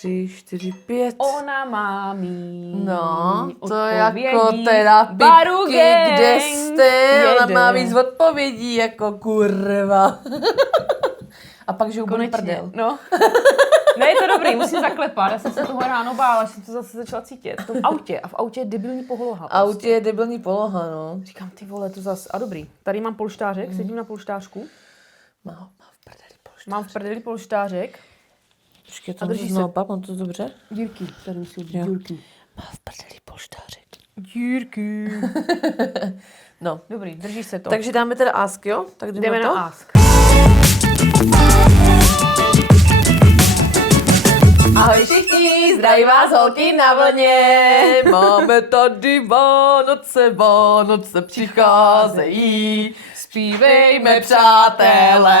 3, 4, 5. Ona má mít No, to odpovědí. jako teda Baru pipky, gang kde jste? Ona jede. má víc odpovědí, jako kurva. A pak, že bude prdel. No. Ne, je to dobrý, musím zaklepat. Já jsem se toho ráno bála, že jsem to zase začala cítit. V autě. A v autě je debilní poloha. V autě je debilní poloha, no. Říkám, ty vole, to zase. A dobrý. Tady mám polštářek, sedím na polštářku. Má v prdeli polštářek. Mám v prdeli polštářek. Počkej, A to drží můžu se. naopak, mám to dobře? Dírky, tady musí být dírky. Má v prdeli polštářek. Dírky. No. Dobrý, drží se to. Takže dáme teda ask, jo? Tak jdeme to. na ask. Ahoj všichni, zdraví vás holky na vlně. Máme tady Vánoce, Vánoce přicházejí. Zpívejme, přátelé.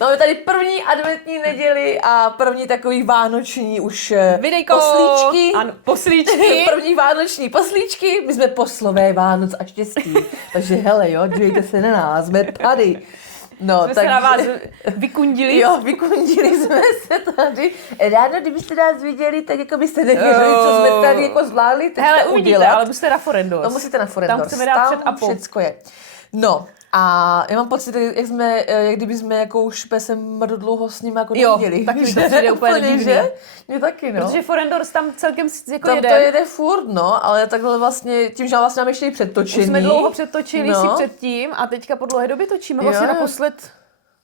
Máme tady první adventní neděli a první takový vánoční už Videjko. poslíčky. Ano, poslíčky. První vánoční poslíčky. My jsme poslové Vánoc a štěstí. Takže hele jo, dívejte se na nás, jsme tady. No, Jsme se na vás vykundili. Jo, vykundili jsme se tady. Ráno, kdybyste nás viděli, tak jako byste nevěřili, co jsme tady jako zvládli teďka Hele, uvidíte, udělat. ale musíte na Forendors. To musíte na Forendors. Tam chceme dát před a po. Všecko je. No, a já mám pocit, jak kdyby jsme jako už se dlouho s ním jako neviděli. taky mi to přijde úplně divný. že? Mě taky, no. Protože Forendors tam celkem jako Tam jede. to jede furt, no, ale takhle vlastně, tím, že vlastně nám ještě i předtočený. Už jsme dlouho předtočili No. si předtím a teďka po dlouhé době točíme. Vlastně Jo. naposled,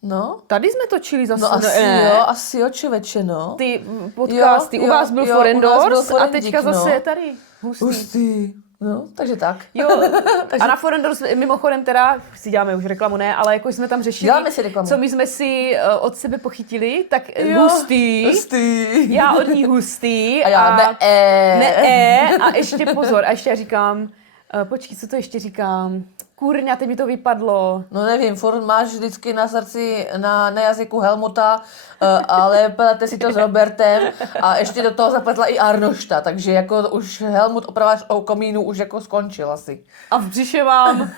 No, tady jsme točili zase. no ne? asi jo, člověče, no. Ty podcasty, Jo, u vás byl jo, u nás Forendors byl a Forendík, teďka zase no. je tady. Hustý. Hustý. No, takže tak. Jo, a na Forendors mimochodem teda, si děláme už reklamu, ne, ale jako jsme tam řešili, Děláme si reklamu. co my jsme si od sebe pochytili, tak Jo, hustý. Já od ní hustý. A já ne, a ještě pozor, a ještě já říkám, počkej, co to ještě říkám? Kurňa, teď mi to vypadlo. No nevím, furt máš vždycky na srdci, na jazyku Helmuta, ale plete si to s Robertem a ještě do toho zapletla i Arnošta, takže jako už Helmut opravář o komínu už jako skončil asi. A v břiše mám,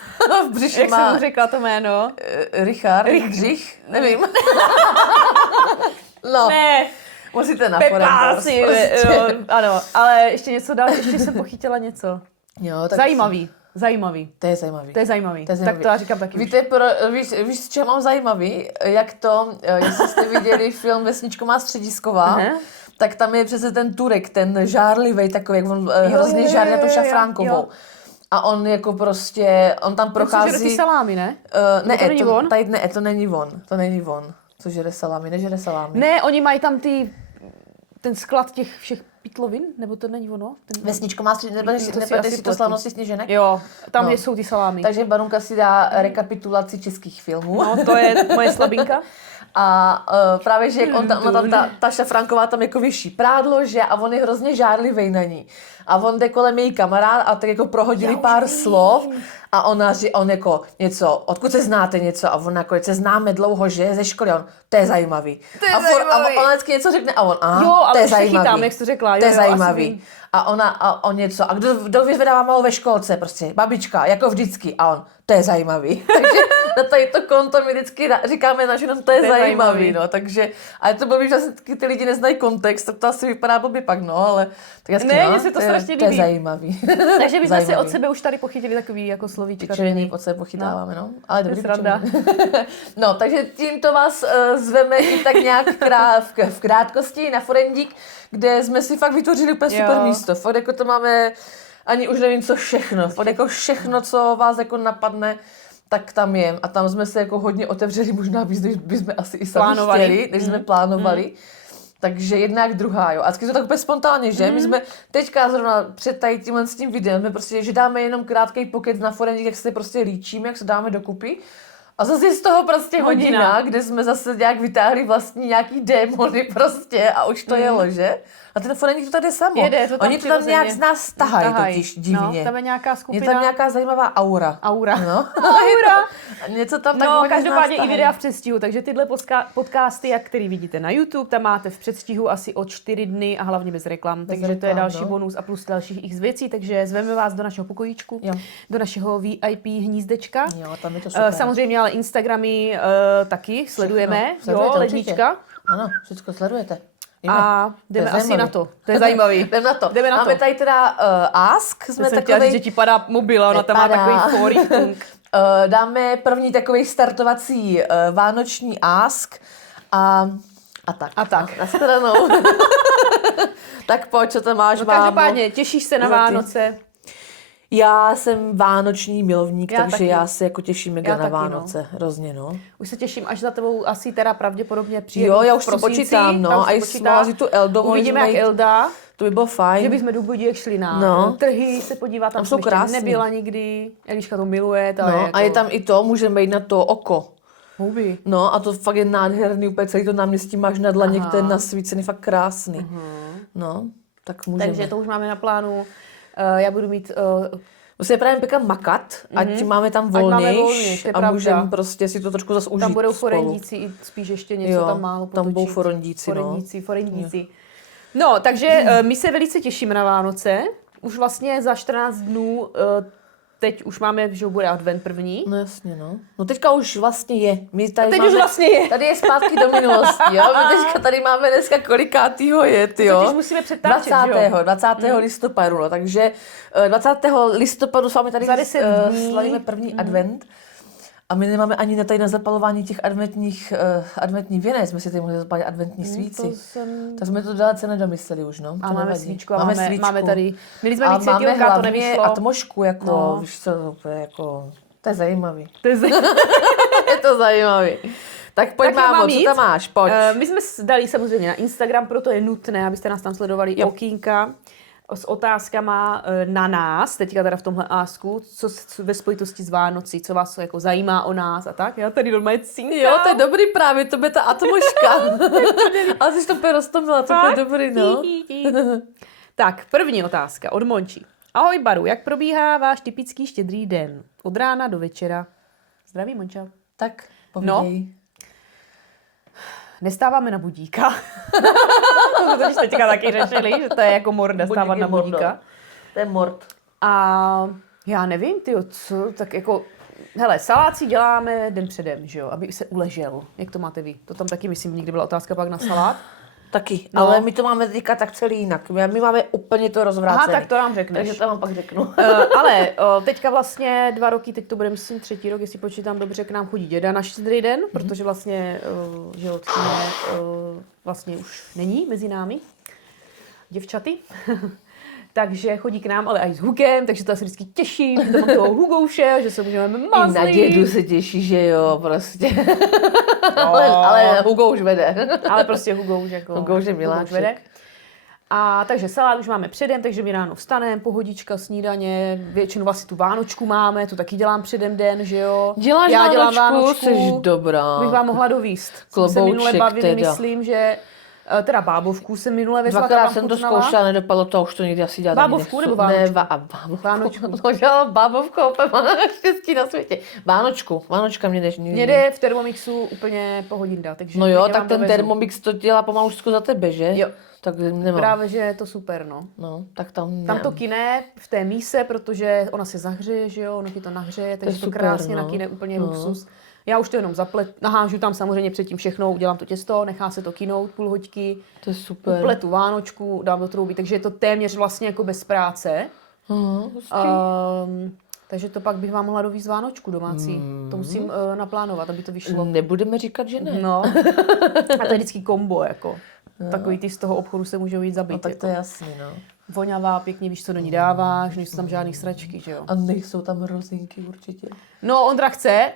V břiši jak jsem má mu řekla to jméno? Richard, Řich, nevím. No, Ne, musíte na Pepa Forendors. si, prostě. jo, ano, ale ještě něco dál, ještě jsem pochytila něco. Jo, tak Zajímavý. To je zajímavý. To je zajímavý. To je Tak zajímavý. to já říkám taky. Víte, víš, z čeho mám zajímavý? Jak to, jestli jste viděli film Vesničko má středisková, Aha. tak tam je přece ten Turek, ten žárlivý takový, jak on hrozně žárlí na tu Šafránkovou. jo. A on jako prostě, on tam Co prochází... žere ty salámy, ne? Ne, to není on? Tady, ne, to není on. To není on. Co žere salámy, nežere salámy. Ne, oni mají tam ten sklad těch všech pitlovin, nebo to není ono? Vesničko má středisková, To si nepleteš asi si to pletu. Slavnosti sněženek? Jo, tam No. jsou ty salámy. Takže Barunka si dá rekapitulaci českých filmů. No, to je moje slabinka. A právě, že jak ona tam ta Šafránková tam jako vyšší prádlo, že a on je hrozně žárlivý na ní. A on jde kolem její kamarád a tak jako prohodili pár slov a on jako něco, odkud se znáte něco a on jako se známe dlouho, že ze školy, on, to je zajímavý. A on vždycky něco řekne a on, Jo, ale to je už se zajímavý. chytám, jak jsi to řekla. To je Jo, asi zajímavý. vím. A on něco, a kdo vyzvedává malou ve školce, prostě, babička, jako vždycky. A on, to je zajímavý. Takže na tady to konto my vždycky říkáme na ženu, to je zajímavý, no, takže, ale to blbý, že ty lidi neznají kontext, tak to asi vypadá blbě pak, no, ale tak jasně, Ne, no, mně se to strašně to je líbí. zajímavý. Takže bychom si Zajímavý. od sebe už tady pochytili takový jako slovíčka. Pičoviny od sebe pochytáváme, no. Ale To je dobrý sranda. pičoviny. No, takže tímto vás zveme i tak nějak v krátkosti na Forendík, kde jsme si fakt vytvořili úplně super místo. Fakt jako to máme, ani už nevím co všechno. Fakt jako všechno, co vás jako napadne, tak tam je. A tam jsme se jako hodně otevřeli, možná víc, než bychom asi i sami chtěli, než jsme plánovali. Takže jedna jak druhá, jo. A vždycky to tak úplně spontánně, že? My jsme teďka zrovna před tady tímhle s tím videem, jsme prostě, že dáme jenom krátký pokec na Forendík, jak se prostě líčíme, jak se dáme dokupy. A zase je z toho prostě hodina, kde jsme zase nějak vytáhli vlastní nějaký démony prostě a už to jelo, že? A ten Forendík to tady samo. Jede, to tam Oni to tam nějak z nás tahají totiž divně. No, tam je nějaká Je skupina. tam nějaká zajímavá aura. Aura. No. Aura. Něco tam tak No, oni z nás každopádně i tahají. videa v předstihu, takže tyhle podcasty, jak který vidíte na YouTube, tam máte v předstihu asi o 4 dny a hlavně bez reklam, takže to je reklam, další no. bonus a plus dalších x věcí, takže zveme vás do našeho pokojíčku, Jo. do našeho VIP hnízdečka. Jo, tam je to super. Samozřejmě ale Instagramy taky sledujeme, Sledujete jo, určitě. lednička. Ano, všechno sledujete. A jdeme asi zajímavý. na to. To je zajímavý. Jdeme na to. Jdeme na Máme to. tady teda Ask. Jsme Jsem chtěla říct, že ti padá mobil, a ona tam má Nepadá. takový fórik. Dáme první takový startovací vánoční Ask a tak. A tak. Na stranou. Tak pojď, co tam máš, No mámo? každopádně, těšíš se na Za ty. Vánoce? Já jsem vánoční milovník, Já takže taky. já se jako těším mega Já na taky, Vánoce. Hrozně, no. Už se těším, až za tebou asi teda pravděpodobně přijedu Jo, já v už si prosinci, počítám, no. tam si A i počítám. si tu Eldo, Uvidíme, mohli jak jsme jít. Elda, To by bylo fajn. že bychom do Budějek šli na No. trhy se podívat, tam Tam jsem jsou ještě krásný. nebyla nikdy. Eliška to miluje, ta No, je jako a je tam i to, můžeme jít na to oko. houby. No a to fakt je nádherný, úplně celý to náměstí máš na dlaně, Aha. který je nasvícený, fakt krásný. No, tak můžeme. Takže to už máme na plánu. Já budu mít Musíme právě pěkně makat, ať máme tam máme volnějš volnějš, to je a pravda. můžeme prostě si to trošku zase užít tam budou spolu. forendíci i spíš ještě něco Jo, tam málo tam budou potočit. forendíci, no. Forendíci. No, takže my se velice těšíme na Vánoce. Už vlastně za 14 dnů, teď už máme, že bude advent první. No jasně, no. No teďka už vlastně je. My tady Teď máme, už vlastně je. Tady je zpátky do minulosti, jo. My teďka tady máme dneska kolikátýho je, ty jo. Totiž musíme přetáčet, 20. listopadu, no, takže 20. listopadu s vámi tady Za 10 dní. slavíme první advent. A my nemáme ani tady na zapalování těch adventních věnec, jsme si tady mohli zapalit adventní svíci. Tak jsme to dalece nedomysleli už, no. A To máme nevadí. svíčku a máme tady, měli jsme a mít máme světýlka, to hlavně nevyšlo. atmošku, jako, No. víš co, to je jako, to je zajímavý. To je Je to zajímavý. Tak pojď, Tak já mámo, mám co jít. tam máš, pojď. My jsme dali samozřejmě na Instagram, proto je nutné, abyste nás tam sledovali, Jo. okýnka s otázkama na nás, teďka teda v tomhle Asku, ve spojitosti s Vánocí, co vás jako zajímá o nás a tak. Já tady normálně cinkám. Jo, to je dobrý právě, to by ta atmoška. Ale jsi to úplně roztomila, to je dobrý, no. Tak, první otázka od Monči. Ahoj Baru, jak probíhá váš typický štědrý den? Od rána do večera. Zdraví, Monča. Tak, povídej. Nestáváme na budíka. To jsme totiž teďka taky řešili, že to je jako morda stávat Budík je na mord, budíka. no. To je mord. A já nevím, tyjo, co, tak jako, hele, salát si děláme den předem, že jo, aby se uležel. Jak to máte vy? To tam taky, myslím, někdy byla otázka pak na salát. Taky, No. ale my to máme teďka tak celý jinak. My máme úplně to rozvrácené. Aha, tak to nám řekneš. Takže to vám pak řeknu. Ale teďka vlastně 2 roky, teď to bude myslím 3. rok, jestli počítám dobře, k nám chodí děda na štědrý den, protože vlastně, že od vlastně už není mezi námi děvčaty. Takže chodí k nám, ale i s Hugem, takže to se vždycky těším, že to mám toho Hugouše, že se můžeme I mazlit. na dědu se těší, že jo, prostě. ale Hugo už vede. Ale prostě Hugo už jako... Hugo už je miláček. vede. A takže salát už máme předem, takže my ráno vstaneme, pohodička, snídaně, většinou vlastně tu vánočku máme, to taky dělám předem den, že jo. Děláš Já dělám vánočku, jsi dobrá. bych vám mohla dovíst. Jsme se Klobouček minule bavili, teda. myslím, že teda bábovku jsem minule vezla, Dvakrát vám jsem to chutnala. zkoušela, nedopadlo to, už to nikdy asi dělat Bábovku ani nebo nechci. vánočku? Ne, bábovku. Vánočku. To dělala bábovku, opět má štěstí na světě. Vánočka mě jdeš. Mě jde v Thermomixu úplně pohodinda, takže No jo, klidně tak vám ten dovezu. Thermomix to dělá pomalučku za tebe, že? Jo. Tak nemám. Právě, že je to super, no. No, tak tam Tam to kyne v té míse, protože ona se zahřeje, že jo, ono ti to nahřeje, takže to super, krásně no. nakyne úplně No. luxus. Já už to jenom nahážu tam samozřejmě předtím všechno, udělám to těsto, nechá se to kynout půl hoďky, To je super. upletu vánočku, dám do trouby, takže je to téměř vlastně jako bez práce. Hustý. Takže to pak bych vám mohla dovízt vánočku domácí. To musím naplánovat, aby to vyšlo. Nebudeme říkat, že ne. No. A to je vždycky kombo, jako. Takový ty z toho obchodu se můžou jít zabít. No, tak to jako. je jasný, no. Voňavá, pěkně víš, co do ní dáváš, nejsou tam žádný sračky, že jo. A nejsou tam rozinky určitě. No, Ondra chce,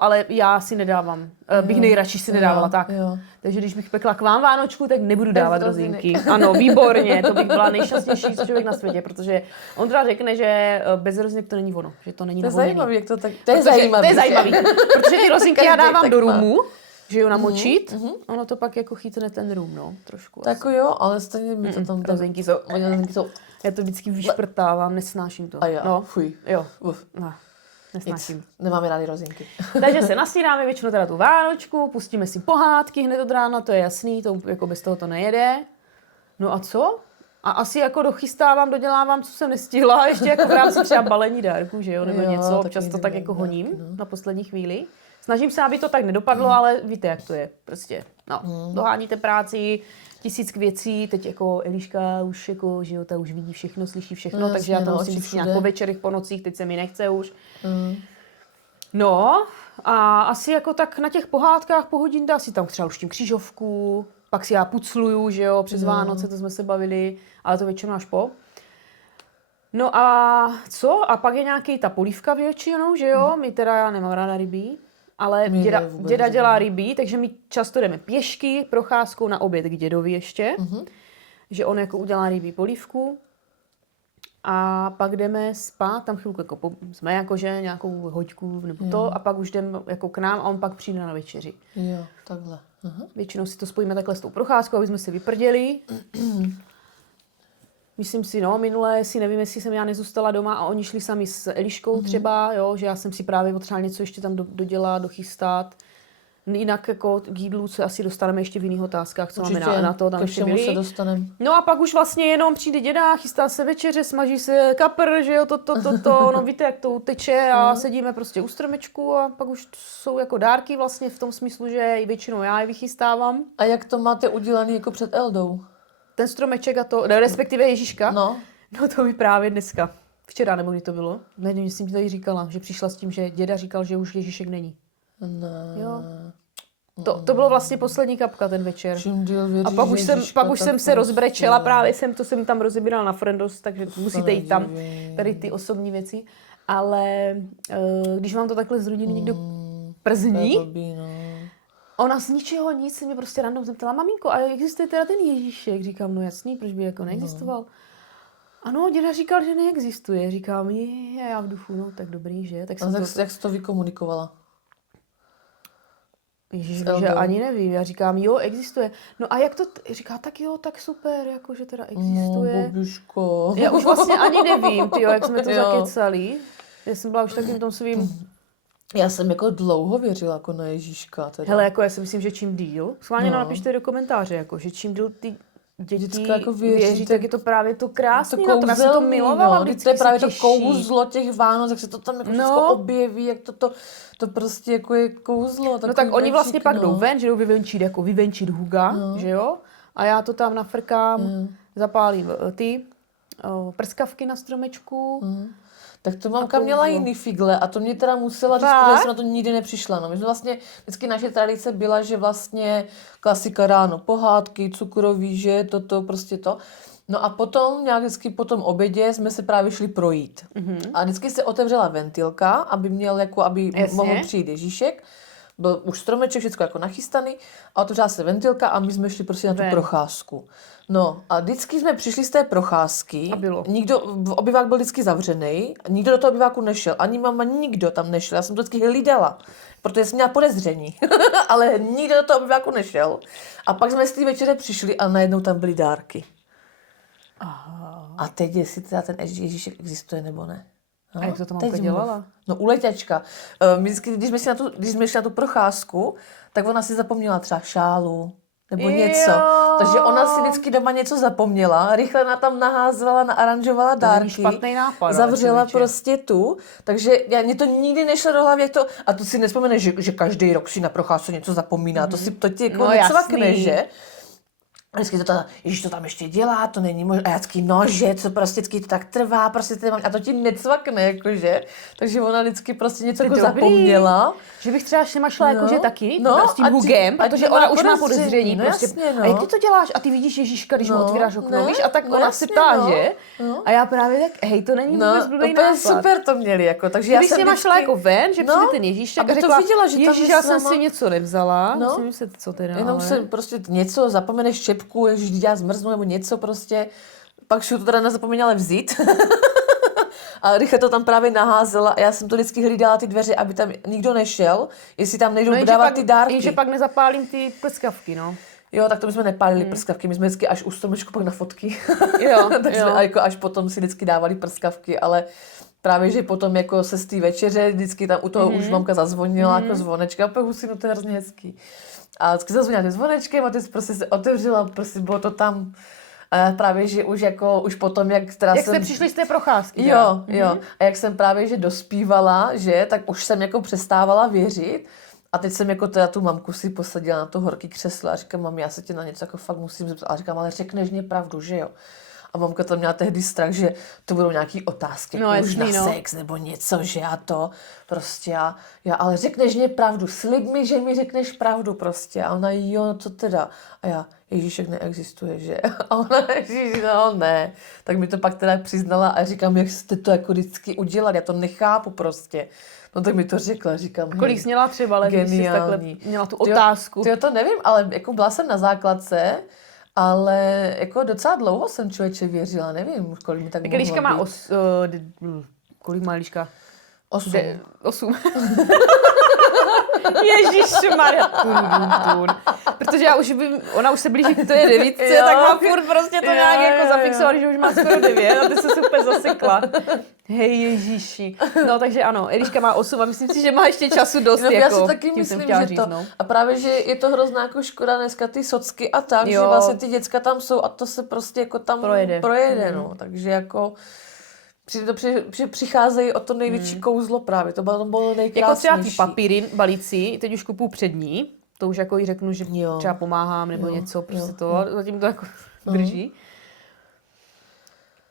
ale já si nedávám. Bych nejradši si nedávala tak. Jo. Takže když bych pekla k vám vánočku, tak nebudu dávat rozinek. rozinky. Ano, výborně, to bych byla nejšťastnější člověk na světě, protože Ondra řekne, že bez rozinek to není ono, že to není To je nahoněný. zajímavý, jak to tak... To je Protože- zajímavý. To je zajímavý, protože ty rozinky já Každý dávám tak do má. rumu, že jo, namočit, ono to pak jako chytne ten rum, no, trošku. Tak jo, ale stejně mi to tam... rozinky jsou. Rozinky jsou... Já to vždycky vyšprtávám, nesnáším to. A já, No, fuj. jo, Uf, no, nesnáším. nic. Nemáme rádi rozinky. Takže se nasnídáme většinou teda tu vánočku, pustíme si pohádky hned od rána, to je jasný, to jako bez toho to nejede. No a co? A asi jako dochystávám, dodělávám, co jsem nestihla, ještě jako v rámci třeba balení dárku, že jo, nebo Jo, něco, taky občas to tak nevím, jako jak, honím no. na poslední chvíli. Snažím se, aby to tak nedopadlo, ale víte, jak to je, prostě. No, doháníte práci, 1000 věcí, teď jako Eliška už jako, že jo, ta už vidí všechno, slyší všechno, No, takže já to jasně, musím oči vždycky nějak všude. po večerech, po nocích, teď se mi nechce už. No a asi jako tak na těch pohádkách po hodin dá si tam třeba už tím křížovku, pak si já pucluju, že jo, přes Vánoce, to jsme se bavili, ale to většinou až po. No a co? A pak je nějaký ta polívka většinou, že jo? My teda, já nemám ráda rybí, ale My děda, ne, vůbec děda ne. dělá rybí, takže my často jdeme pěšky, procházkou na oběd k dědovi ještě, že on jako udělá rybí polívku. A pak jdeme spát, tam chvilku jako jsme jakože nějakou hoďku nebo to a pak už jdeme jako k nám a on pak přijde na večeři. Jo, takhle. Aha. Většinou si to spojíme takhle s tou procházkou, aby jsme se vyprděli. Myslím si, no, minule si nevím, jestli jsem já nezůstala doma a oni šli sami s Eliškou třeba, jo, že já jsem si právě potřebovala něco ještě tam dodělat, dochystat. Jinak jako k jídlu se asi dostaneme ještě v jiných otázkách, co Určitě, máme na to, tam ke ještě všemu byli. se dostaneme. No a pak už vlastně jenom přijde děda, chystá se večeře, smaží se kapr, že jo, to, no víte, jak to uteče a sedíme prostě u stromečku a pak už jsou jako dárky vlastně v tom smyslu, že většinou já je vychystávám. A jak to máte udělaný jako před Eldou? Ten stromeček a to, ne, respektive Ježíška. No. No to mi právě dneska, včera nebo kdy to bylo, nevím, jsem ti to i říkala, že přišla s tím, že děda říkal, že už Ježíšek není. Ne. Jo. To bylo vlastně poslední kapka ten večer. Čím díl věříš, A pak už Ježíška, jsem tak se rozbrečela, prostě. právě to jsem tam rozebírala na Friendos, takže musíte jít tam, nedivím. tady ty osobní věci. Ale když vám to takhle z rodiny někdo przní, To je blbý, no. ona z ničeho nic se mě prostě random zeptala, maminko, a existuje teda ten Ježíšek? Říkám, no jasný, proč by jako neexistoval? Ano, děda říkal, že neexistuje. Říkám, já v duchu, no tak dobrý, že? Tak A jsem jak jsi to vykomunikovala? Ježiš, S že Eldou. ani nevím. Já říkám, jo, existuje. No a jak to, říká, tak jo, tak super, jako, že teda existuje. No, babiško. Já už vlastně ani nevím, tyjo, jak jsme to Jo. zakecali. Já jsem byla už takovým tom svým. Já jsem jako dlouho věřila jako na Ježíška. Teda. Hele, jako já si myslím, že čím díl, schválně No. napište do komentáře, jako, že čím díl ty děti Vždycky jako věří, věří, tak je to právě to krásné. To Na tom, já jsem to kouzelný, milovala, no. vždycky To je právě se to těší. kouzlo těch Vánoc, jak se to tam jako No. všechno objeví, jak to prostě jako je kouzlo. No tak takový oni vlastně magic, pak no. jdou ven, že jdou vyvenčit Huga, že jo? A já to tam nafrkám, zapálím prskavky na stromečku. Tak to mamka měla jiný figle a to mě teda musela říct, Tak? že jsem na to nikdy nepřišla. No. My jsme vlastně, vždycky naše tradice byla, že vlastně klasika ráno pohádky, cukroví, že toto, prostě to. No a potom, nějak vždycky po tom obědě jsme se právě šli projít. A vždycky se otevřela ventilka, aby měl jako, aby Jasně. mohl přijít Ježíšek. Byl už stromeček, všechno jako nachystaný a otevřela se ventilka a my jsme šli prostě na tu Ven. procházku. No a vždycky jsme přišli z té procházky, A bylo. obyvák byl vždycky zavřený, nikdo do toho obyváku nešel, ani mama, nikdo tam nešel, já jsem to vždycky hlídala, protože jsem měla podezření, ale nikdo do toho obyváku nešel. A pak jsme z té večeře přišli a najednou tam byly dárky. Aha. A teď jestli teda ten Ježíšek existuje nebo ne. No, A jak to tam teď mamka mluv. dělala? No u leťačka. My vždycky, když jsme šli na tu procházku, tak ona si zapomněla třeba šálu nebo Jo. něco. Takže ona si vždycky doma něco zapomněla, rychle na tam naházela, naaranžovala To není dárky. špatný nápad, ale Zavřela člověče. prostě tu, takže mě to nikdy nešlo do hlavy, jak to, a to si nespomeneš, že každý rok si na procházku něco zapomíná, to ti jako No, necvakne, jasný. že? A vždycky to tam, Ježíš to tam ještě dělá, to není možné, a já vždycky nože, co prostě vždycky to tak trvá, prostě to mám, a to ti necvakne, jakože. Takže ona vždycky prostě něco jako dobrý. zapomněla. Že bych třeba šla No. jakože taky No, s tím ať- Hugem, ať protože má ona už má podezření, podezření. no Prostě. jasně, no. A jak ty to děláš? A ty vidíš Ježíška, když mu No, otvíráš okno, ne, víš? A tak no ona se jasně, ptá, no. že? No. A já právě tak, hej, to není No, vůbec blbý úplně nápad. super to měli, jako, takže Já já bych s jsem něma vždycky... šla jako ven, že No, přijde ten Ježíšek aby a to řekla, viděla, že tam Ježíš, je já s jsem náma. si něco nevzala, No. musím se co teda, Jenom ale... se prostě něco, zapomeneš čepku, ježiš, já zmrznu nebo něco prostě. Pak šel to teda nezapomněla vzít. A rychle to tam právě naházela a já jsem to vždycky hlídala ty dveře, aby tam nikdo nešel, jestli tam nejdou jenže dávat pak- ty dárky. jenže pak nezapálím ty pleskavky, no. Jo, tak to my jsme nepálili prskavky, my jsme vždycky až u stromečku pak na fotky. Jo, Tak jo. jsme jako až potom si vždycky dávali prskavky, ale právě, že potom jako se z té večeře vždycky tam u toho už mamka zazvonila jako zvonečka, a pak husinu, to je hrozně hezký. A vždycky zazvonila tím zvonečkem a ty jsi prostě se otevřela, prostě bylo to tam. A já právě, že už potom, jak teda Jak jsem... jste přišli z té procházky? Jo, teda? jo. A jak jsem právě, že dospívala, že, tak už jsem jako přestávala věřit. A teď jsem jako teda tu mamku si posadila na to horký křeslo a říkám, mami, já se tě na něco jako fakt musím zeptat. A říkám, ale řekneš mě pravdu, že jo? A mamka tam měla tehdy strach, že to budou nějaký otázky, no, už na sex nebo něco, že já to prostě já, ale řekneš mě pravdu, slib mi, že mi řekneš pravdu prostě. A ona, jo, co teda? A já, Ježíšek neexistuje, že? A ona, Ježíš, no ne. Tak mi to pak teda přiznala a říkám, jak jste to jako vždycky udělali, já to nechápu prostě. No tak mi to řekla, říkám. Kolik jsi měla třeba let, když jsi takhle měla tu otázku? Tyjo, to nevím, ale jako byla jsem na základce, ale jako docela dlouho jsem člověče věřila, nevím, kolik mi tak mohlo Liška má být. kolik má Liška? 8. 8. Ježišmarja. Protože já už vím, ona už se blíží k té 9, tak má furt prostě to nějak jako zafixovat, že už má skoro 9 a ty se super zasekla. Hej Ježíši. No takže ano, Eliška má 8 a myslím si, že má ještě času dost. No, jako, já si taky myslím, že to. No. A právě, že je to hrozná jako škoda dneska ty socky a tak, že vlastně ty děcka tam jsou a to se prostě jako tam projede no. Takže jako přicházejí o to největší kouzlo právě, to bylo nejkrásnější. Jako třeba ty papíry, balíci, teď už kupuju přední, to už jako jí řeknu, že třeba pomáhám nebo něco, prostě to, zatím to jako drží.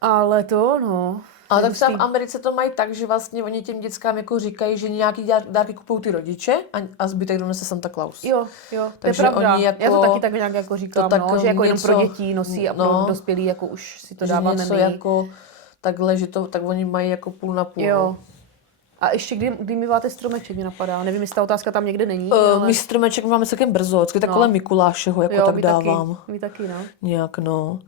Ale to, no. Ale tak třeba v Americe to mají tak, že vlastně oni těm dětskám jako říkají, že nějaký dárky kupují ty rodiče a zbytek donese Santa Claus. Jo, takže to je pravda. Jako, já to taky tak nějak jako říkám, no, že jako jenom pro děti nosí a pro dospělí jako už si to dáváme něco my. Jako takhle, že to, tak oni mají jako půl na půl. Jo. A ještě kdy mi máte stromeček, mě napadá. Nevím, jestli ta otázka tam někde není. Ale... My stromeček máme celkem brzo, vždycky tak kolem Mikulášeho, jako tak dávám. My taky, no. Nějak, no.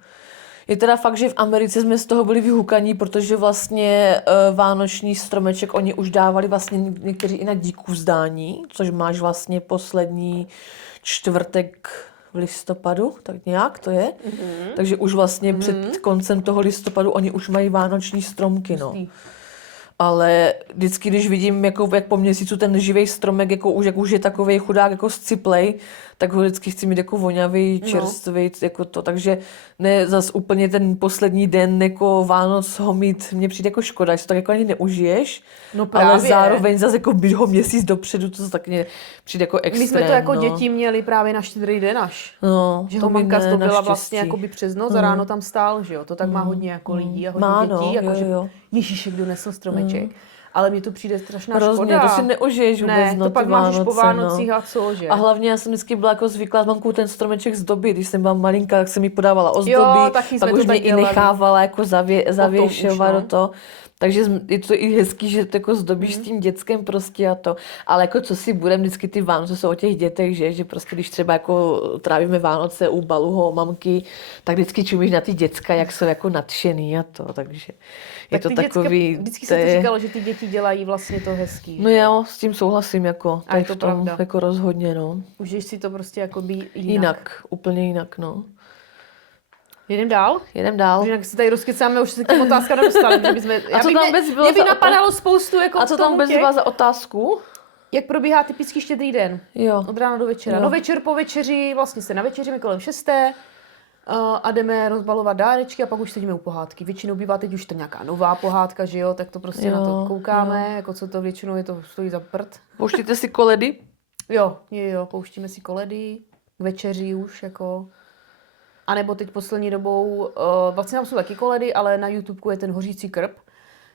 Je teda fakt, že v Americe jsme z toho byli vyhukaní, protože vlastně vánoční stromeček oni už dávali vlastně někteří i na díku vzdání, což máš vlastně poslední čtvrtek v listopadu, tak nějak to je. Takže už vlastně před koncem toho listopadu oni už mají vánoční stromky, no. Ale vždycky, když vidím, jako, jak po měsícu ten živý stromek, jako už je takovej chudák, jako sciplej, tak ho vždycky chci mít jako voňavý, čerstvý, jako to. Takže ne zas úplně ten poslední den jako Vánoc ho mít, mně přijde jako škoda, že to tak jako ani neužiješ, ale zároveň zase jako být ho měsíc dopředu, to tak mě přijde jako extrém. My jsme to jako děti měli právě na Štědrý den až. No, že ho mamka zdobila vlastně jakoby přes noc a ráno tam stál, že jo. To tak má hodně jako lidí a hodně dětí, jako že Ježíšek donesl stromeček. Ale mně to přijde strašná škoda. To si neužiješ vůbec, ne, to pak máš po Vánocích a co, že? A hlavně já jsem vždycky byla jako zvyklá s mamkou ten stromeček zdobit. Když jsem byla malinká, tak jsem mi podávala ozdoby, pak už mě i nechávala jako zavěšovat do toho. Takže je to i hezký, že to jako zdobíš s tím dětskem prostě a to. Ale jako co si budem, vždycky ty Vánoce jsou o těch dětech, že prostě když třeba jako trávíme Vánoce u baluho mamky, tak vždycky čumíš na ty děcka, jak jsou jako nadšený a to, takže je to takový... Vždycky se to říkalo, že ty děti dělají vlastně to hezký. No jo, s tím souhlasím jako. A je to v tom pravda. Jako rozhodně, no. Užiješ si to prostě jako by jinak. Úplně jinak, no. Jedem dál? Jedem dál. Jinak se tady rozkycáme, už se k těm otázkám nedostali. Mě by napadalo spoustu jako a co tam vůbec byla za otázku? Jak probíhá typický Štědrý den? Jo. Od rána do večera. Jo. No večer po večeři, vlastně se navečeříme kolem 6. A jdeme rozbalovat dárečky a pak už sedíme u pohádky. Většinou bývá teď už to nějaká nová pohádka, že jo, tak to prostě na to koukáme, jako co to většinou je to stojí za prd. Pouštíte si koledy? Jo, pouštíme si koledy, k večeři už jako... A nebo teď poslední dobou, vlastně tam jsou taky koledy, ale na YouTubeku je ten Hořící krb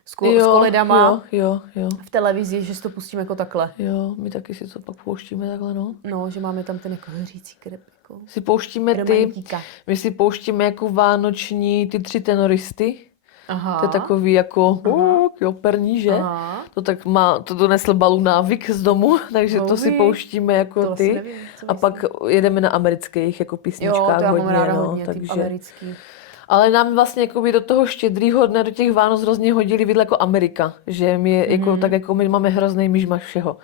s koledama jo. v televizi, že si to pustíme jako takhle. Jo, my taky si to pak pouštíme takhle, no. No, že máme tam ten jako Hořící krb. Jako si pouštíme my si pouštíme jako vánoční ty 3 tenoristy. Aha. To je takový jako operní, že? Aha. To tak to donesl Balu návyk z domu, takže to si pouštíme jako to ty. Nevím, a pak jedeme na amerických jako písničkách hodně, hodně, takže americký. Ale nám vlastně jako by do toho Štědrýho dne, do těch Vánoc hrozně hodili vidle jako Amerika, že my jako tak jako my máme hrozný myšmaš všeho.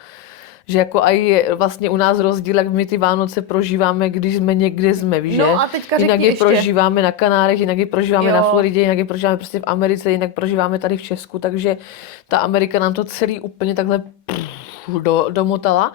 Že jako aj je vlastně u nás rozdíl, jak my ty Vánoce prožíváme, když jsme někde jsme, víš, no a teďka jinak je ještě. prožíváme na Kanárech, jinak je prožíváme na Floridě, jinak je prožíváme prostě v Americe, jinak prožíváme tady v Česku, takže ta Amerika nám to celý úplně takhle domotala.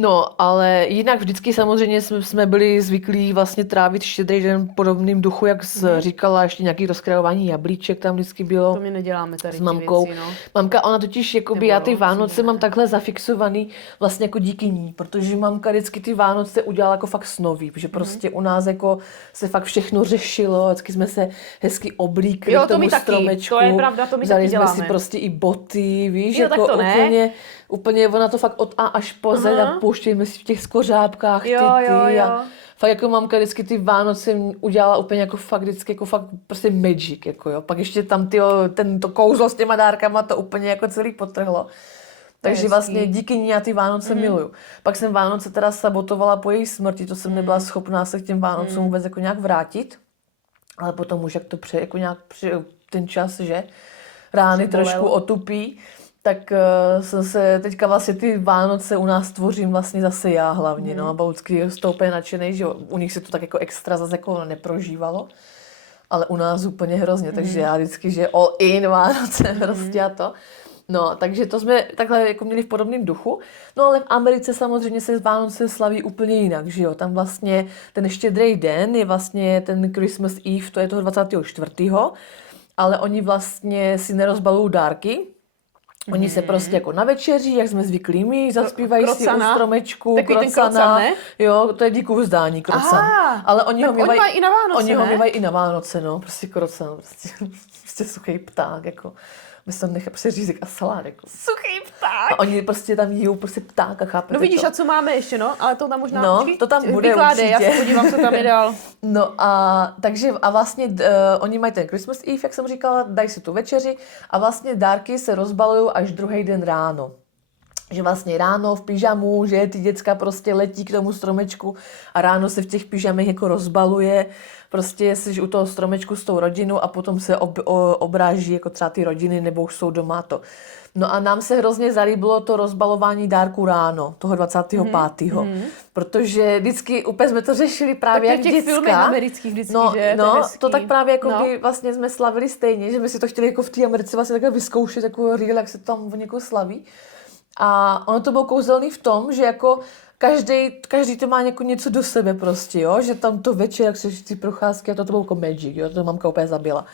No, ale jinak vždycky samozřejmě jsme byli zvyklí vlastně trávit Štědrý den v podobným duchu, jak jsi říkala, ještě nějaký rozkrajování jablíček tam vždycky bylo. To my neděláme tady S mamkou. ty věci, no. Mamka, ona totiž, jakoby Nebo já ty jo, Vánoce mám takhle zafixovaný vlastně jako díky ní, protože mamka vždycky ty Vánoce udělala jako fakt snový, protože prostě u nás jako se fakt všechno řešilo, vždycky jsme se hezky oblíkli Jo, k to tomu my taky, stromečku. to je pravda, to my Vzali taky jsme děláme. si prostě i boty, víš, Jo, jako tak to ne. úplně ona to fakt od A až po Z a pouštějme si v těch skořápkách Jo. a fakt jako mamka vždycky ty Vánoce udělala úplně jako fakt vždycky jako fakt prostě magic, jako jo. Pak ještě tam to kouzlo s těma dárkama to úplně jako celý potrhlo. Takže vlastně díky ní já ty Vánoce miluju. Pak jsem Vánoce teda sabotovala po její smrti, to jsem nebyla schopná se k těm Vánocům vůbec jako nějak vrátit. Ale potom už jak to jako nějak ten čas, že rány trošku otupí, tak jsem se teďka vlastně ty Vánoce u nás tvořím vlastně zase já hlavně, no a Boucky stoupé nadšenej, že u nich se to tak jako extra zase jako neprožívalo, ale u nás úplně hrozně, takže já vždycky, že all in Vánoce prostě a to. No, takže to jsme takhle jako měli v podobném duchu. No ale v Americe samozřejmě se Vánoce slaví úplně jinak, že jo. Tam vlastně ten Štědrý den je vlastně ten Christmas Eve, to je toho 24. Ale oni vlastně si nerozbalují dárky. Oni se prostě jako na večeři, jak jsme zvyklí my, zaspívají si u stromečku, takový ten krocan, ne? Jo, to je díku vzdání, krocan. Ale oni ho oni mají i na Vánoce, Oni ho ne? mývají i na Vánoce, no, prostě krocan, prostě suchý pták, jako. My se tam nechat přeřízek a salát, jako. Suchý pták. A oni prostě tam jíjou prostě ptáka, chápete? No vidíš, to? a co máme ještě, no? Ale to tam možná... No, počkej, to tam bude vykládej, určitě. já se podívám, co tam je dál. No a takže a vlastně oni mají ten Christmas Eve, jak jsem říkala, dají si tu večeři a vlastně dárky se rozbalují až druhý den ráno. Že vlastně ráno v pyžamu, že ty děcka prostě letí k tomu stromečku a ráno se v těch pyžamech jako rozbaluje. Prostě jsi u toho stromečku s tou rodinou a potom se obráží jako třeba ty rodiny nebo už jsou doma to. No a nám se hrozně zalíbilo to rozbalování dárku ráno, toho 25. Protože vždycky úplně jsme to řešili právě tak jak těch děcka. filmech amerických vždycky, no, že? No, to tak právě jako no. by vlastně jsme slavili stejně, že my si to chtěli jako v té Americe vlastně takhle vyzkoušet, jako real, jak se tam někoho slaví. A ono to bylo kouzelný v tom, že jako každý to má jako něco do sebe prostě, jo? Že tam to večer, jak se ty procházky, a to bylo jako magic, jo? To mamka úplně zabila.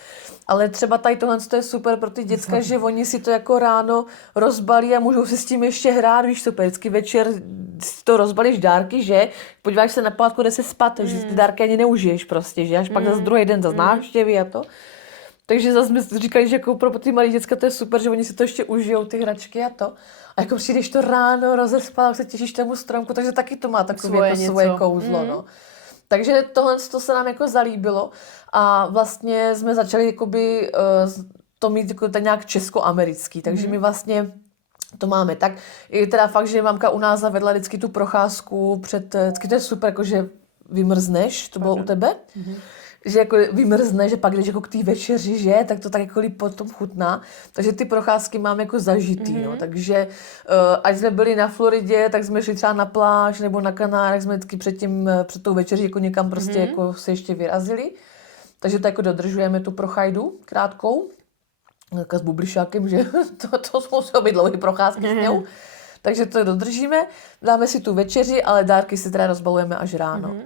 Ale třeba tady tohle je super pro ty děcka, že oni si to jako ráno rozbalí a můžou si s tím ještě hrát, víš, super, vždycky večer si to rozbalíš dárky, že? Podíváš se na pátku, jde se spát, takže ty dárky ani neužiješ prostě, že? Až pak zase druhý den zase návštěvy a to. Takže zase jsme říkali, že jako pro ty malé děcka to je super, že oni si to ještě užijou, ty hračky a to. A jako přijdeš to ráno, rozespal, se těšíš tomu stromku, takže taky to má takové jako svoje kouzlo, no. Takže tohle to se nám jako zalíbilo a vlastně jsme začali jakoby to mít jako nějak česko-americký, takže my vlastně to máme tak. Je teda fakt, že mamka u nás zavedla vždycky tu procházku vždycky to je super, jakože vymrzneš, to bylo u tebe? Že jako vymrzne, že pak jdeš jako k té večeři, že, tak to tak jako líp potom chutná. Takže ty procházky mám jako zažitý, no. Takže ať jsme byli na Floridě, tak jsme šli třeba na pláž nebo na Kanárech, jsme vždycky před tou večeří jako někam prostě jako se ještě vyrazili. Takže to jako dodržujeme tu prochajdu krátkou. S bublišákem, že to musí být dlouhý procházky s ňou. Takže to dodržíme, dáme si tu večeři, ale dárky si teda rozbalujeme až ráno.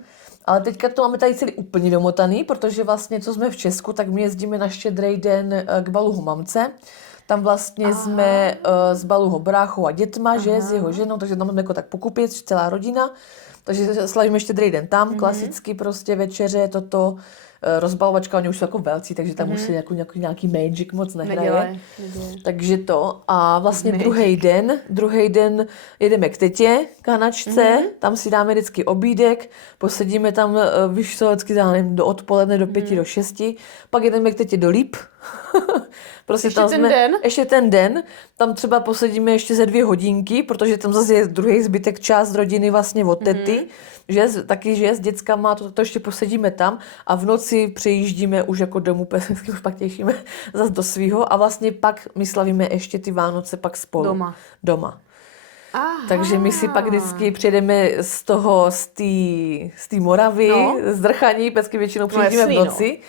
Ale teďka to máme tady celý úplně domotaný, protože vlastně, co jsme v Česku, tak my jezdíme na Štědrý den k baluhu mamce. Tam vlastně jsme s baluho bráchou a dětma, že, s jeho ženou, takže tam jsme jako tak pokupit, celá rodina. Takže slavíme Štědrý den tam, klasicky prostě večeře, toto, rozbalovačka, oni už jsou jako velcí, takže tam už se nějaký magic moc nehraje. Takže to. A vlastně druhý den jedeme k tetě, k Hanačce, tam si dáme vždycky obídek, posedíme tam, víš co, vždycky do odpoledne, do 5, do 6, pak jedeme k tetě do Líp. Prostě ještě ten den, tam třeba posedíme ještě ze 2 hodinky, protože tam zase je druhý zbytek část rodiny vlastně od tety, že s dětskama, to ještě posedíme tam a v noci přejíždíme už jako domů, už pak těšíme zase do svýho a vlastně pak my slavíme ještě ty Vánoce pak spolu. Doma. Takže my si pak vždycky přijedeme z té Moravy, z Drchaní, pesky většinou přijíždíme v noci.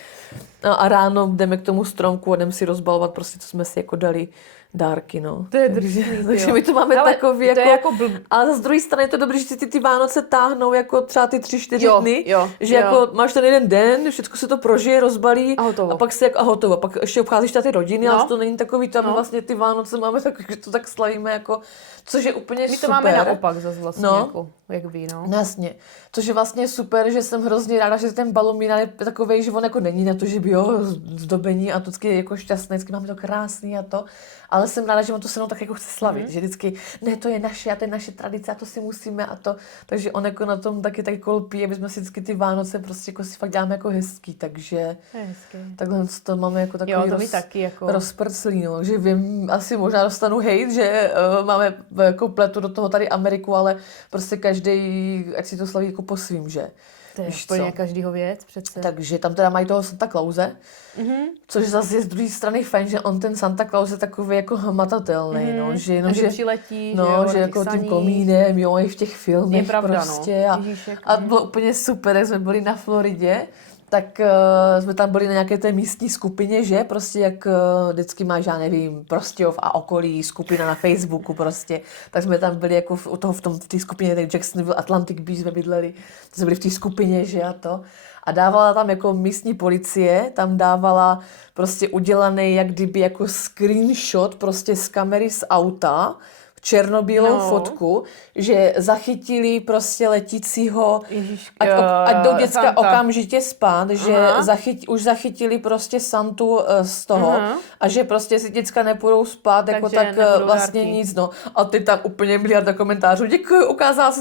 No a ráno jdeme k tomu stromku a jdeme si rozbalovat prostě, co jsme si jako dali dárky, no. To je drsný, takže my to máme takový to jako, je a z druhé strany je to dobré, že ty Vánoce táhnou jako třeba ty 3-4 dny, že jo. jako máš ten jeden den, všechno se to prožije, rozbalí a hotovo. A pak si jako, a hotovo. Pak ještě obcházíš ty rodiny, ale to není takový, tam vlastně ty Vánoce máme takový, že to tak slavíme jako, což je úplně super. My to máme naopak zase vlastně, jako, jak ví, no. Jasně. Což je vlastně super, že jsem hrozně ráda, že ten balomín je takovej, že on jako není na to, že by zdobení a to vždycky je jako šťastný, vždycky máme to krásný a to. Ale jsem ráda, že on to se mnou tak jako chce slavit, že vždycky, ne, to je naše a to je naše tradice a to si musíme a to. Takže on jako na tom taky tak kolpí, aby jsme si vždycky ty Vánoce prostě jako si fakt děláme jako hezký, takže takhle to máme jako takový taky jako rozprclý, no, že vím, asi možná dostanu hejt, že máme jako pletu do toho tady Ameriku, ale prostě každý, ať si to slaví jako po svým, že? To je úplně každýho věc přece. Takže tam teda mají toho Santa Clause, což zase je z druhé strany fajn, že on ten Santa Claus je takový jako hmatatelný, no, že jenom, že přiletí, že jako tím komínem, jo, i v těch filmech je pravda, prostě no. a bylo úplně super, jak jsme byli na Floridě, tak jsme tam byli na nějaké té místní skupině, že? Prostě jak vždycky máš, já nevím, Prostějov a okolí, skupina na Facebooku prostě. Tak jsme tam byli jako v té skupině, tak Jacksonville, Atlantic Beach jsme bydleli. Tak jsme byli v té skupině, že a to. A dávala tam jako místní policie, tam dávala prostě udělaný jak kdyby jako screenshot prostě z kamery z auta, černobílou fotku, že zachytili prostě letícího, ať jdou děcka Santa okamžitě spát, že už zachytili prostě Santu z toho a že prostě si děcka nepůjdou spát, jako tak vlastně dárky. Nic, no. A ty tam úplně miliarda komentářů, děkuji, ukázala